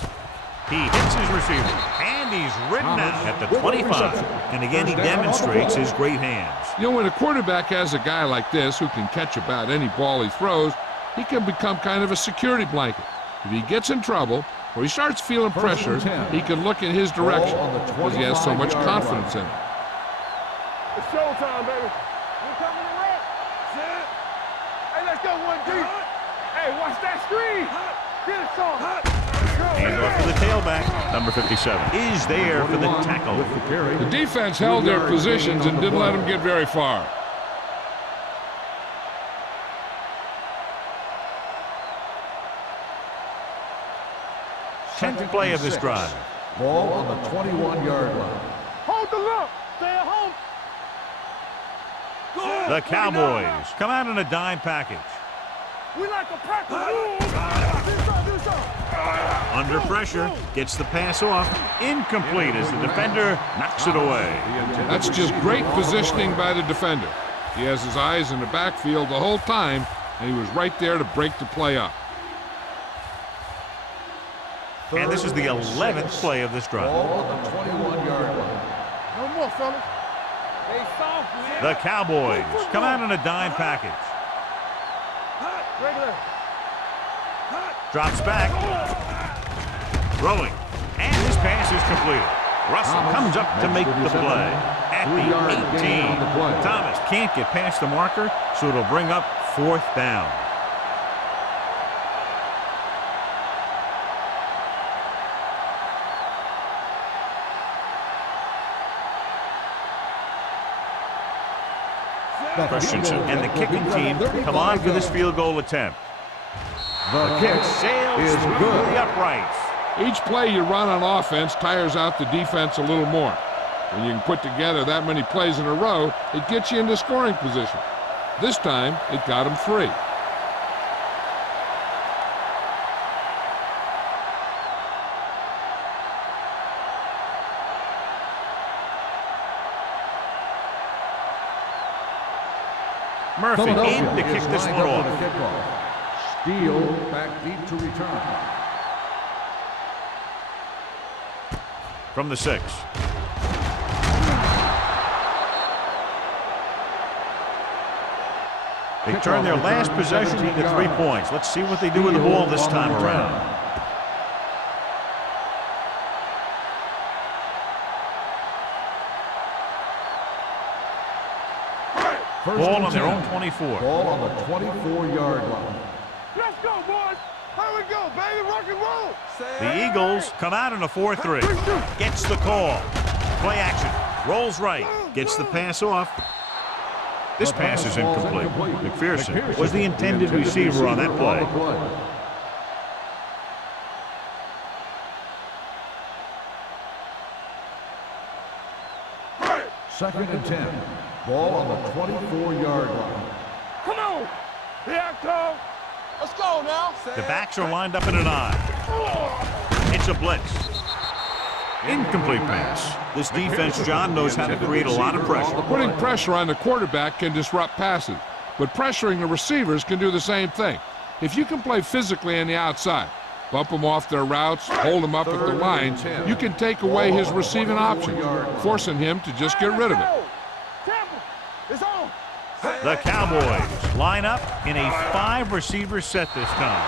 he hits his receiver, and he's ridden out at the 25. And again, he demonstrates his great hands. You know, when a quarterback has a guy like this who can catch about any ball he throws, he can become kind of a security blanket. If he gets in trouble or he starts feeling pressure, he can look in his direction because he has so much confidence in him. It's showtime, baby. We're coming to rap. Set. Hey, let's go one deep. Hey, watch that screen. Get it, son. Hand off to the tailback. Number 57 is there for the tackle. The defense held their positions and didn't let them get very far. Tenth play of this drive. Ball on the 21-yard line. Hold the look. Stay at home. The Cowboys come out in a dime package. We like a practice. Under pressure, gets the pass off. Incomplete as the defender knocks it away. That's just great positioning by the defender. He has his eyes in the backfield the whole time, and he was right there to break the play up. And this is the 11th play of this drive. Ball on the 21-yard line. No more, fellas. They soft, man. The Cowboys come out in a dime package. Regular. Drops back. Throwing. And his pass is completed. Russell comes up to make the play at the 18. Thomas can't get past the marker, so it'll bring up fourth down. Christensen and the kicking team come on for this field goal attempt. The kick Sails is through good. the uprights. Each play you run on offense tires out the defense a little more. When you can put together that many plays in a row, it gets you into scoring position. This time, it got him 3. Murphy in to kick this one off. Steele back deep to return. From the 6. They turn their last possession into 3 points. Let's see what they do with the ball this time around. Ball on their own 24. Ball on the 24-yard line. Let's go, boys. Here we go, baby. Rock and roll. The Eagles come out in a 4-3. Gets the call. Play action. Rolls right. Gets the pass off. This pass is incomplete. McPherson was the intended receiver on that play. Second and 10. Ball on the 24-yard line. Come on. Here I come. Let's go now. The backs are lined up in an eye. It's a blitz. Incomplete pass. This defense, John, knows how to create a lot of pressure. Putting pressure on the quarterback can disrupt passes, but pressuring the receivers can do the same thing. If you can play physically on the outside, bump them off their routes, hold them up at the line, you can take away his receiving options, forcing him to just get rid of it. It's on. The Cowboys line up in a 5-receiver set this time.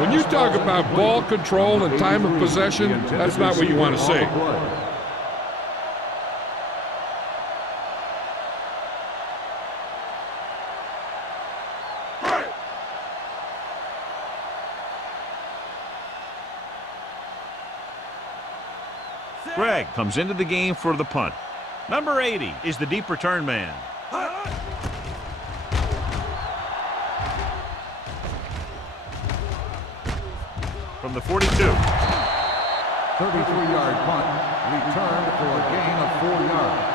When you talk about ball control and time of possession, that's not what you want to see. Greg comes into the game for the punt. Number 80 is the deep return man. From the 42. 33-yard punt, returned for a gain of 4 yards.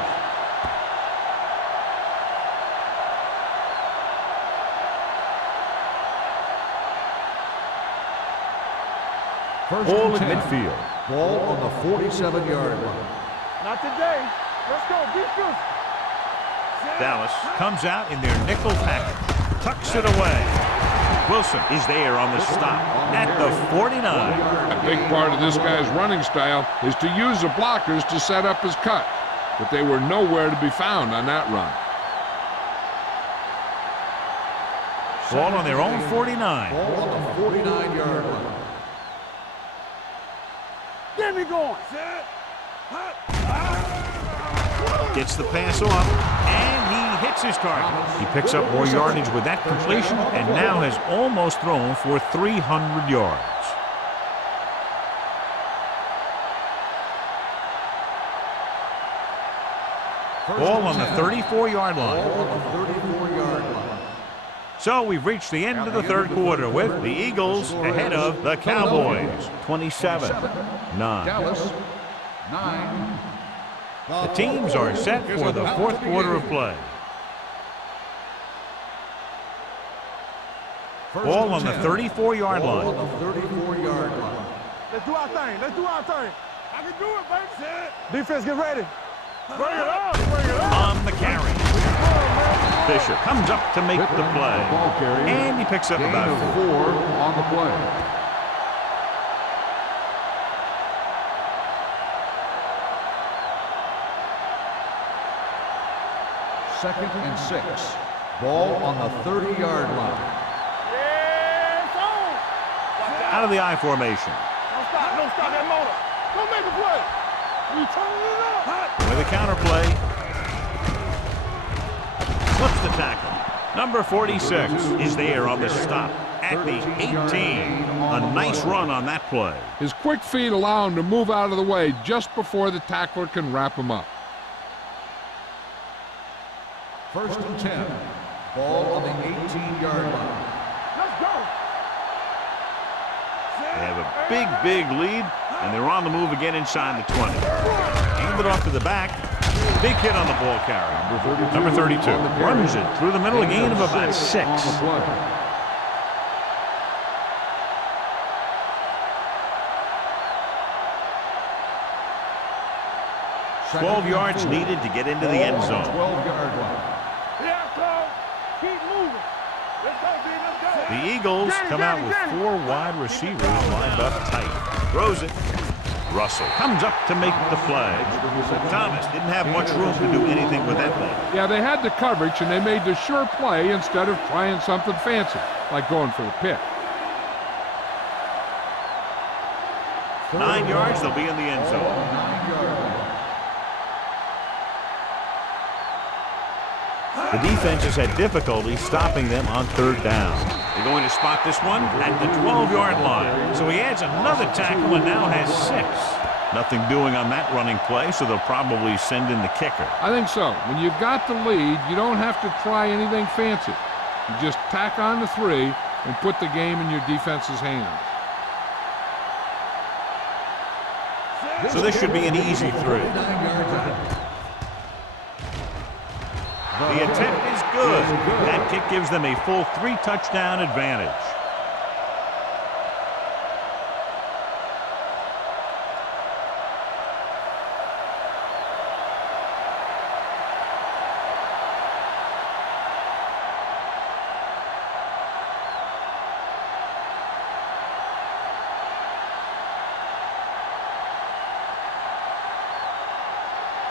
First Ball and at 10. midfield. Ball on the 47-yard line. Not today. Let's go. Defense. Dallas comes out in their nickel package. Tucks it away. Wilson is there on the stop at the 49. A big part of this guy's running style is to use the blockers to set up his cut, but they were nowhere to be found on that run. Ball on their own 49. Ball on the 49-yard line. Get me going. Gets the pass off, and he hits his target. He picks up more yardage with that completion and now has almost thrown for 300 yards. Ball on the 34-yard line. Ball on the 34-yard line. So we've reached the end of the third quarter with the Eagles ahead of the Cowboys. 27-9. Dallas, 9. The teams are set for the fourth quarter of play. Ball on the 34-yard Ball line. on the 34-yard line. Let's do our thing. Let's do our thing. I can do it, baby. Defense, get ready. Bring it up. Bring it up. On the carry. Fisher comes up to make the play. And he picks up Gain about of 4 on the play. Second and 6. Ball on the 30-yard line. Yes, on. Out of the I formation. Don't stop. Don't stop that motor. Don't make a play. We turning it up. With a counter play. Flips the tackle. Number 46 is there on the stop at the 18. A nice run on that play. His quick feet allow him to move out of the way just before the tackler can wrap him up. First and 10. Ball on the 18-yard line. Let's go. They have a big lead, and they're on the move again inside the 20. Hand it off to the back. Big hit on the ball carrier. Number 32 runs it through the middle, a gain of about 6. On the play. Second 12 and yards 4. needed to get into the end Ball on the zone. 12-yard line. Yeah, Carl. Keep moving. Let's go, B. Let's go. The Eagles come out with 4 wide receivers lined up tight. Throws it. Russell comes up to make the play. Thomas didn't have much room to do anything with that ball. Yeah, they had the coverage, and they made the sure play instead of trying something fancy, like going for the pick. 9 yards, they'll be in the end zone. 9-yard line. The defense has had difficulty stopping them on third down. They're going to spot this one at the 12-yard line. So he adds another tackle and now has 6. Nothing doing on that running play, so they'll probably send in the kicker. I think so. When you've got the lead, you don't have to try anything fancy. You just tack on the 3 and put the game in your defense's hands. So this should be an easy 3. 9 yards out. The attempt is good. That kick gives them a full 3-touchdown advantage.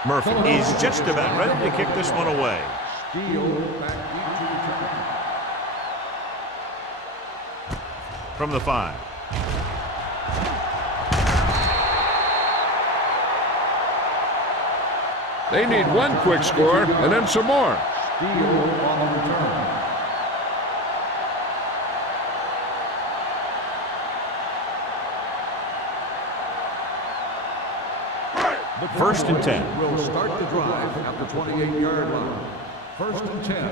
Murphy is just about ready to kick this one away. Steele back deep to return. From the 5. They need one quick score and then some more. Steele on the return. First and 10. Will start the drive at the 28-yard line. First and 10.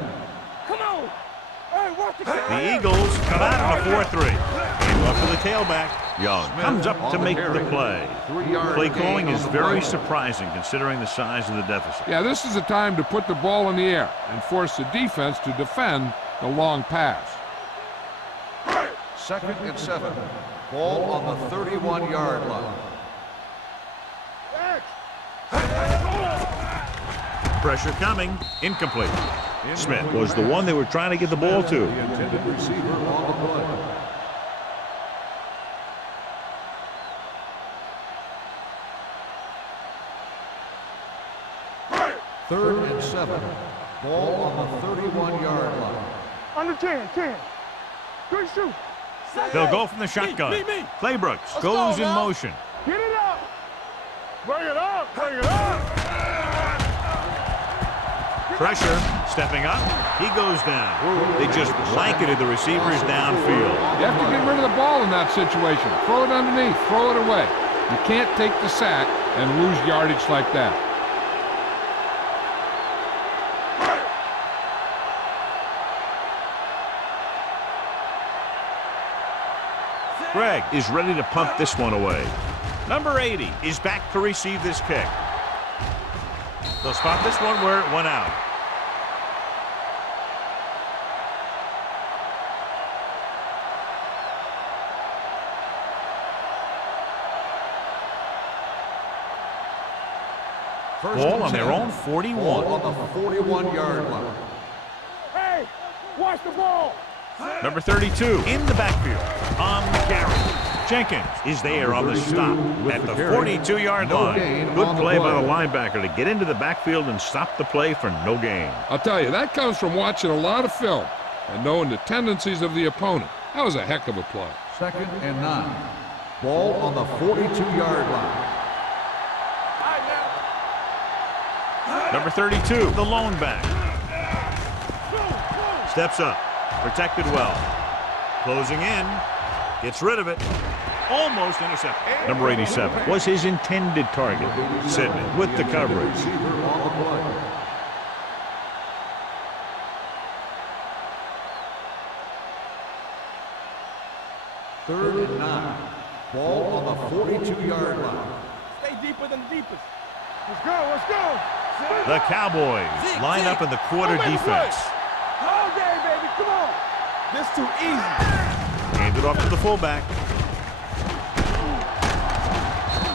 Come on. Hey, watch The Eagles come out on a 4-3. Hand off to the tailback. Young comes up to make the play. Play calling is very surprising considering the size of the deficit. Yeah, this is the time to put the ball in the air and force the defense to defend the long pass. Second and 7. Ball on the 31-yard line. Pressure coming. Incomplete. Smith was the one they were trying to get the ball to. The intended receiver on the play. Third and 7. Ball on the 31-yard line. Under 10. Good shoot. They'll go from the shotgun. Claybrooks goes in motion. Get it up. Bring it up. Bring it up. Pressure, stepping up, he goes down. They just blanketed the receivers downfield. You have to get rid of the ball in that situation. Throw it underneath, throw it away. You can't take the sack and lose yardage like that. Greg is ready to punt this one away. Number 80 is back to receive this kick. They'll spot this one where it went out. Ball on their own 41. Ball on the 41-yard line. Hey, watch the ball. Number 32 in the backfield on the carry. Jenkins is there on the stop at the 42-yard line. Good play by the linebacker to get into the backfield and stop the play for no gain. I'll tell you, that comes from watching a lot of film and knowing the tendencies of the opponent. That was a heck of a play. Second and 9. Ball on the 42-yard line. Number 32, the lone back. Steps up, protected well. Closing in, gets rid of it. Almost intercepted. Number 87 was his intended target. Sidney with the coverage. Third and 9. Ball on the 42-yard line. Stay deeper than the deepest. Let's go. The Cowboys line up in the quarter defense. All day, baby. Come on. This too easy. Handed off to the fullback.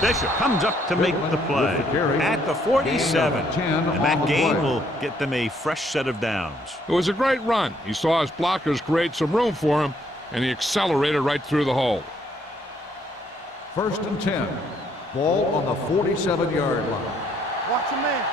Bishop comes up to make the play at the 47. And that gain will get them a fresh set of downs. It was a great run. He saw his blockers create some room for him, and he accelerated right through the hole. First and 10. Ball on the 47-yard line. Watch your man.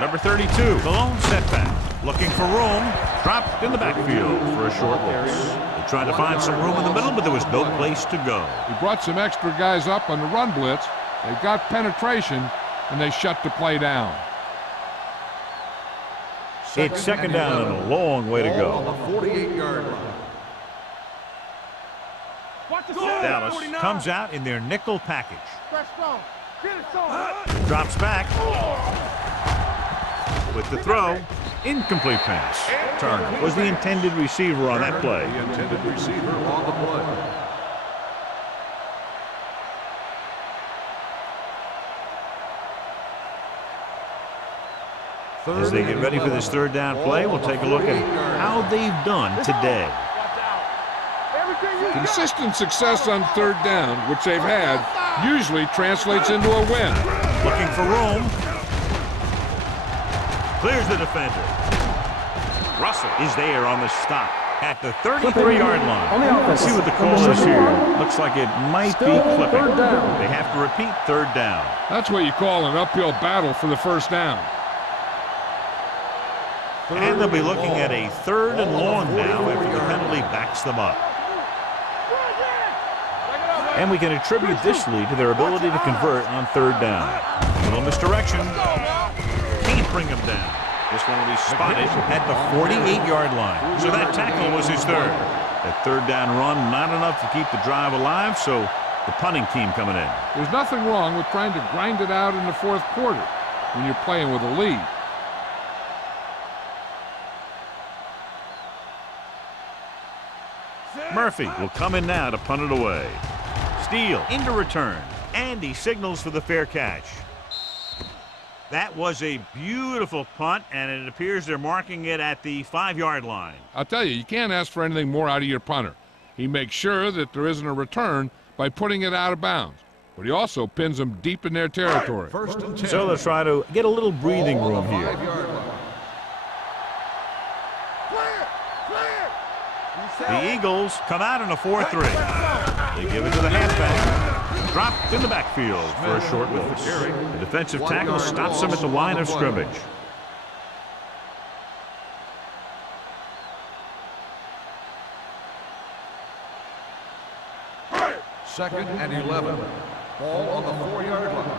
Number 32, the lone setback. Looking for room. Dropped in the backfield for a short loss. They tried to find some room in the middle, but there was no place to go. He brought some extra guys up on the run blitz. They got penetration, and they shut the play down. It's second down and a long way to go. On the 48-yard line. Dallas comes out in their nickel package. Stretch strong. Get it strong. Drops back. With the throw, incomplete pass. Turner was the intended receiver on that play. The intended receiver on the play. As they get ready for this third down play, we'll take a look at how they've done today. Consistent success on third down, which they've had, usually translates into a win. Looking for room. Clears the defender. Russell is there on the stop at the 33-yard line. Let's see what the call is here. Looks like it might be clipping. They have to repeat third down. That's what you call an uphill battle for the first down. And they'll be looking at a third and long now after the penalty backs them up. And we can attribute this lead to their ability to convert on third down. A little misdirection. Can't bring him down. This one will be spotted at the 48-yard line. So that tackle was his third. That third down run, not enough to keep the drive alive, so The punting team coming in. There's nothing wrong with trying to grind it out in the fourth quarter when you're playing with a lead. Murphy will come in now to punt it away. Steele into return, and he signals for the fair catch. That was a beautiful punt, and it appears they're marking it at the 5-yard line. I'll tell you, you can't ask for anything more out of your punter. He makes sure that there isn't a return by putting it out of bounds, but he also pins them deep in their territory. First and 10. So they'll try to get a little breathing room here. The Eagles come out in a 4-3. They give it to the halfback. Dropped in the backfield for a short loss. The defensive tackle stops him at the line of scrimmage. Second and 11. Ball on the 4-yard line.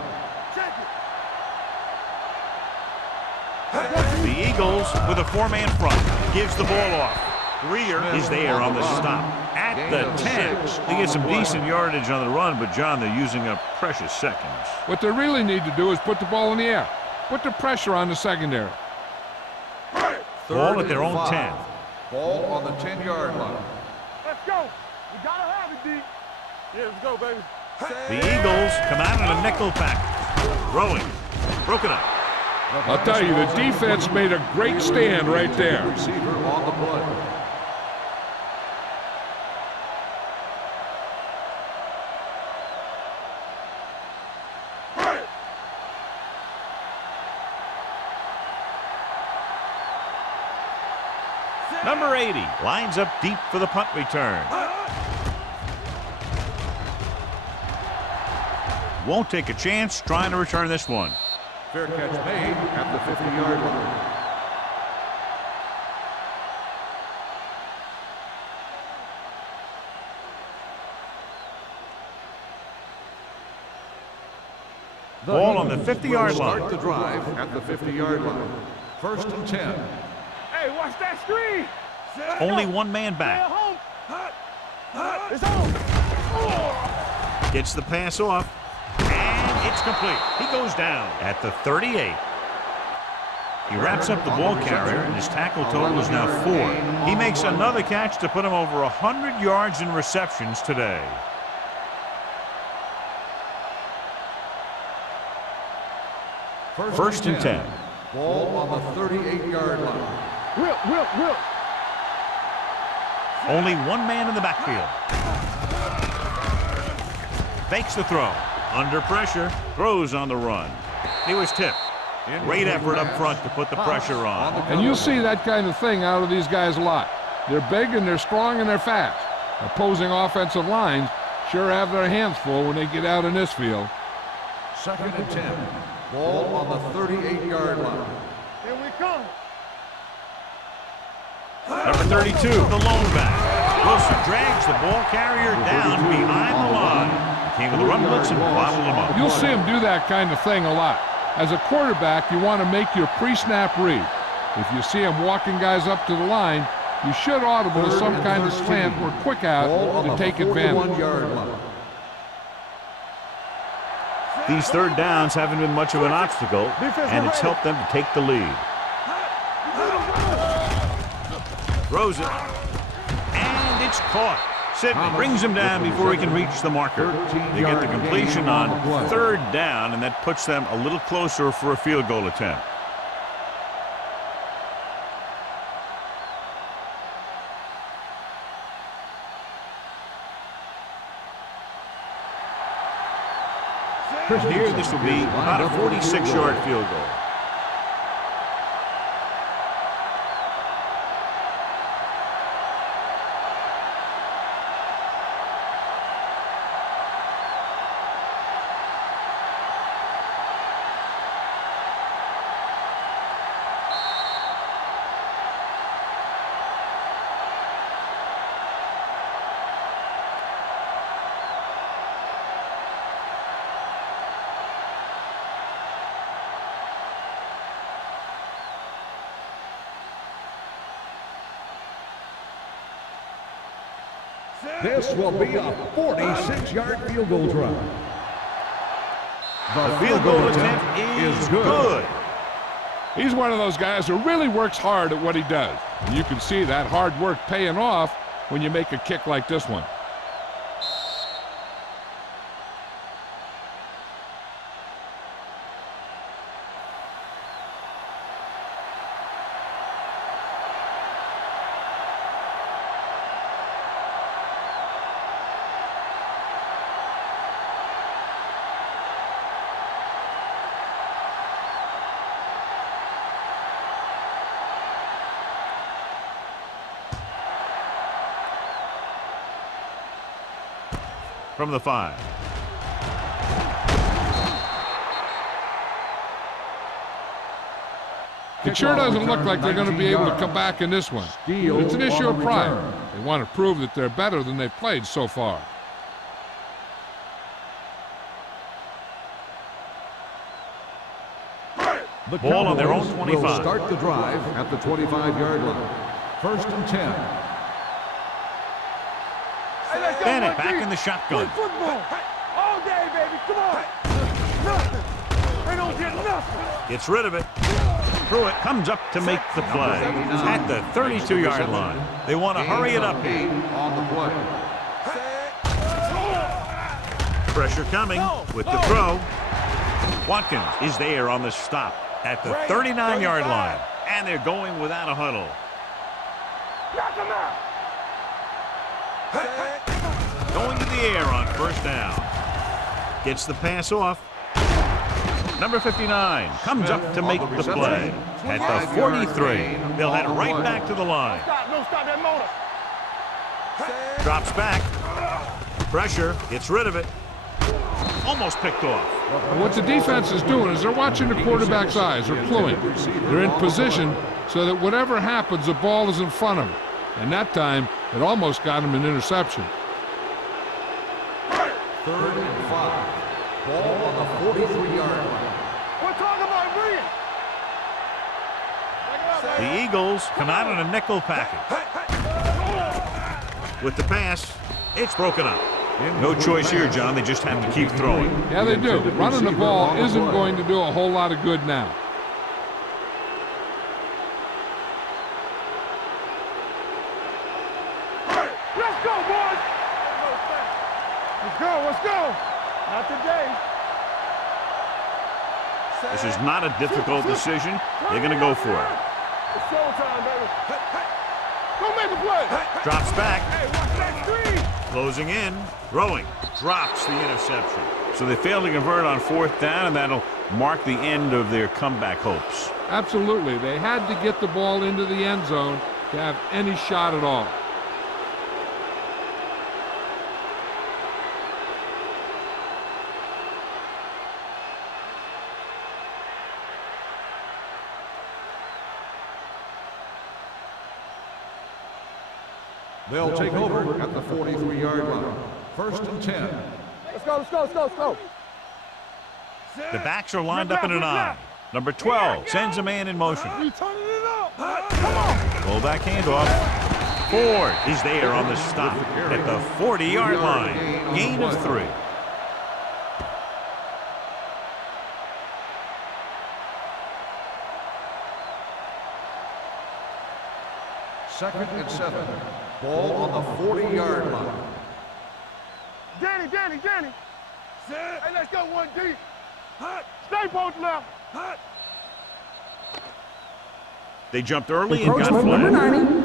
The Eagles with a 4-man front. Gives the ball off. Greer is there on the stop. At the 10. They get some decent yardage on the run, but, John, they're using up precious seconds. What they really need to do is put the ball in the air. Put the pressure on the secondary. Ball at their own 10. Ball on the 10-yard line. Let's go. We gotta have it, D. Yeah, let's go, baby. The Eagles come out in a nickel package. Throwing. Broken up. I'll tell you, the defense made a great stand right there. Receiver on the play. Number 80 lines up deep for the punt return. Won't take a chance trying to return this one. Fair catch made at the 50-yard line. Ball on the 50-yard Start line. the drive at the 50-yard line. First and 10. Hey, watch that screen. Only one man back. It's on. Gets the pass off. And it's complete. He goes down at the 38. He wraps up the ball carrier, and his tackle total is now 4. He makes another catch to put him over 100 yards in receptions today. First and 10. Ball on the 38-yard line. Whip. Only one man in the backfield. Fakes the throw. Under pressure. Throws on the run. He was tipped. Great effort up front to put the pressure on. And you'll see that kind of thing out of these guys a lot. They're big and they're strong and they're fast. Opposing offensive lines sure have their hands full when they get out in this field. Second and 10. Ball on the 38-yard line. Here we come. Number 32, the lone back. Wilson drags the ball carrier down behind the line. Came with a run blitz and bottled him up. You'll see him do that kind of thing a lot. As a quarterback, you want to make your pre-snap read. If you see him walking guys up to the line, you should audible to some kind of slant or quick out to take advantage. These third downs haven't been much of an obstacle, and it's helped them to take the lead. Throws it, and it's caught. Sidney brings him down before he can reach the marker. They get the completion on third down, and that puts them a little closer for a field goal attempt. Here, this will be about a 46-yard field goal. This will be a 46-yard field goal try. The field goal attempt is good. He's one of those guys who really works hard at what he does. And you can see that hard work paying off when you make a kick like this one. From the 5. It sure doesn't look like they're going to be able to come back in this one. It's an issue of pride. They want to prove that they're better than they've played so far. The Ball on their own Cowboys 25. will start the drive at the 25-yard line. 1st and 10. Bennett back in the shotgun. Football. All day, baby. Come on. Nothing. They don't get nothing. Gets rid of it. Pruitt comes up to make the play at the 32-yard line. They want to hurry it up. On the play. Pressure coming with the throw. Watkins is there on the stop at the 39-yard line. And they're going without a huddle. Knock him out. Going to the air on 1st down. Gets the pass off. Number 59 comes up to make the play at the 43. They'll head right back to the line. Don't stop that motor. Drops back. Pressure. Gets rid of it. Almost picked off. What the defense is doing is they're watching the quarterback's eyes. They're cluing. They're in position so that whatever happens, the ball is in front of them. And that time, it almost got him an interception. 3rd and 5. Ball on the 43-yard line. We're talking about brilliant. The Eagles come out in a nickel package. With the pass, it's broken up. No choice here, John. They just have to keep throwing. Yeah, they do. Running the ball isn't going to do a whole lot of good now. Let's go, boys. Let's go. Let's go. Not today. This is not a difficult decision. They're going to go for it. It's showtime, baby. Go make a play. Drops back. Hey, watch that screen. Closing in. Throwing. Drops the interception. So they failed to convert on 4th down, and that'll mark the end of their comeback hopes. Absolutely. They had to get the ball into the end zone to have any shot at all. They'll take over at the 43-yard line. 1st and 10. Let's go. Let's go. Let's go. Let's go. The backs are lined up in an I. Number 12 sends a man in motion. You turning it up. Come on. Fullback handoff. Ford is there on the stop at the 40-yard line. Gain of 3. Second and 7. Ball on the 40-yard line. Danny. Hey, let's go one deep. Stay both left. They jumped early and got Encroachment, number flagged. 90.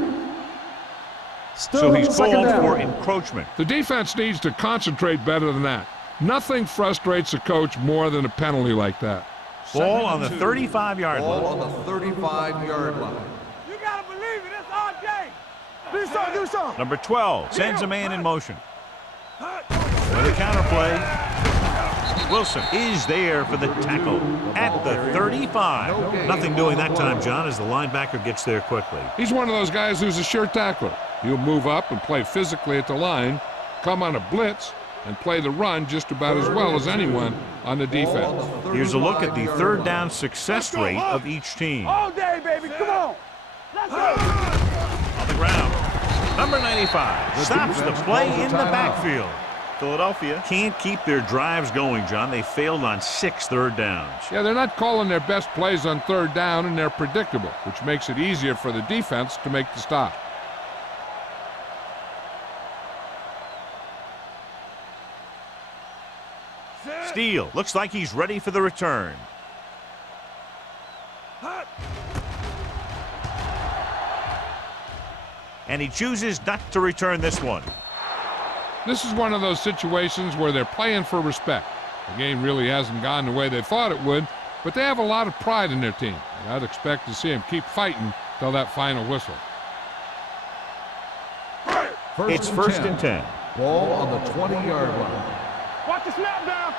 So Still he's second called down. for encroachment. The defense needs to concentrate better than that. Nothing frustrates a coach more than a penalty like that. Ball on the 35-yard Ball line. on the 35-yard line. You gotta believe it. That's all day. Do something. Number 12 sends a man in motion. With a counterplay. Wilson is there for the tackle at the 35. Nothing doing that time, John, as the linebacker gets there quickly. He's one of those guys who's a sure tackler. He'll move up and play physically at the line, come on a blitz, and play the run just about as well as anyone on the defense. Here's a look at the 3rd down success rate of each team. All day, baby. Come on. Let's go. On the ground. Number 95 stops the play in the backfield. Philadelphia Can't keep their drives going, John. They failed on 6 third downs. Yeah, they're not calling their best plays on third down, and they're predictable, which makes it easier for the defense to make the stop. Steele looks like he's ready for the return. And he chooses not to return this one. This is one of those situations where they're playing for respect. The game really hasn't gone the way they thought it would, but they have a lot of pride in their team. And I'd expect to see them keep fighting till that final whistle. It's first and 10. Ball on the 20-yard line. Watch the snap down.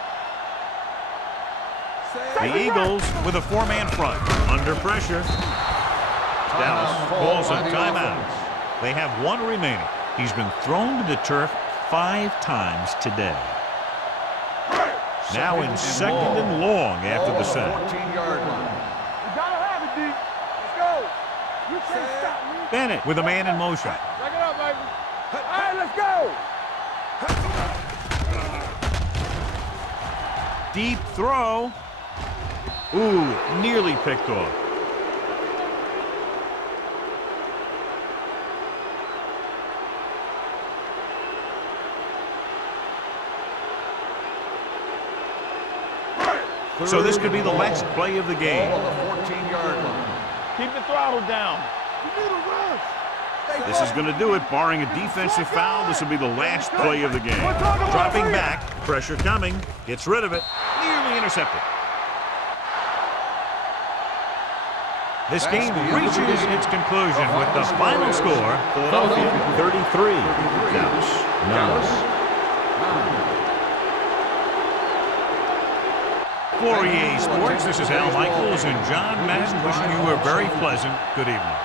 The Eagles with a 4-man front. Under pressure. Dallas calls a timeout. They have 1 remaining. He's been thrown to the turf 5 times today. Now in second and long after the sack. 14-yard line. You gotta have it, D. Let's go. You can't stop me. Bennett with a man in motion. Back it up, baby. All right, let's go. Deep throw. Ooh, nearly picked off. So this could be the last play of the game. Ball on the 14-yard line. Keep the throttle down. You need a rush. This is going to do it. Barring a defensive foul, this will be the last play of the game. Dropping back, pressure coming, gets rid of it, nearly intercepted. This game reaches its conclusion with the final score, Philadelphia 33, Dallas 9. For EA Sports, this is Al Michaels and John Madden wishing you a very pleasant good evening.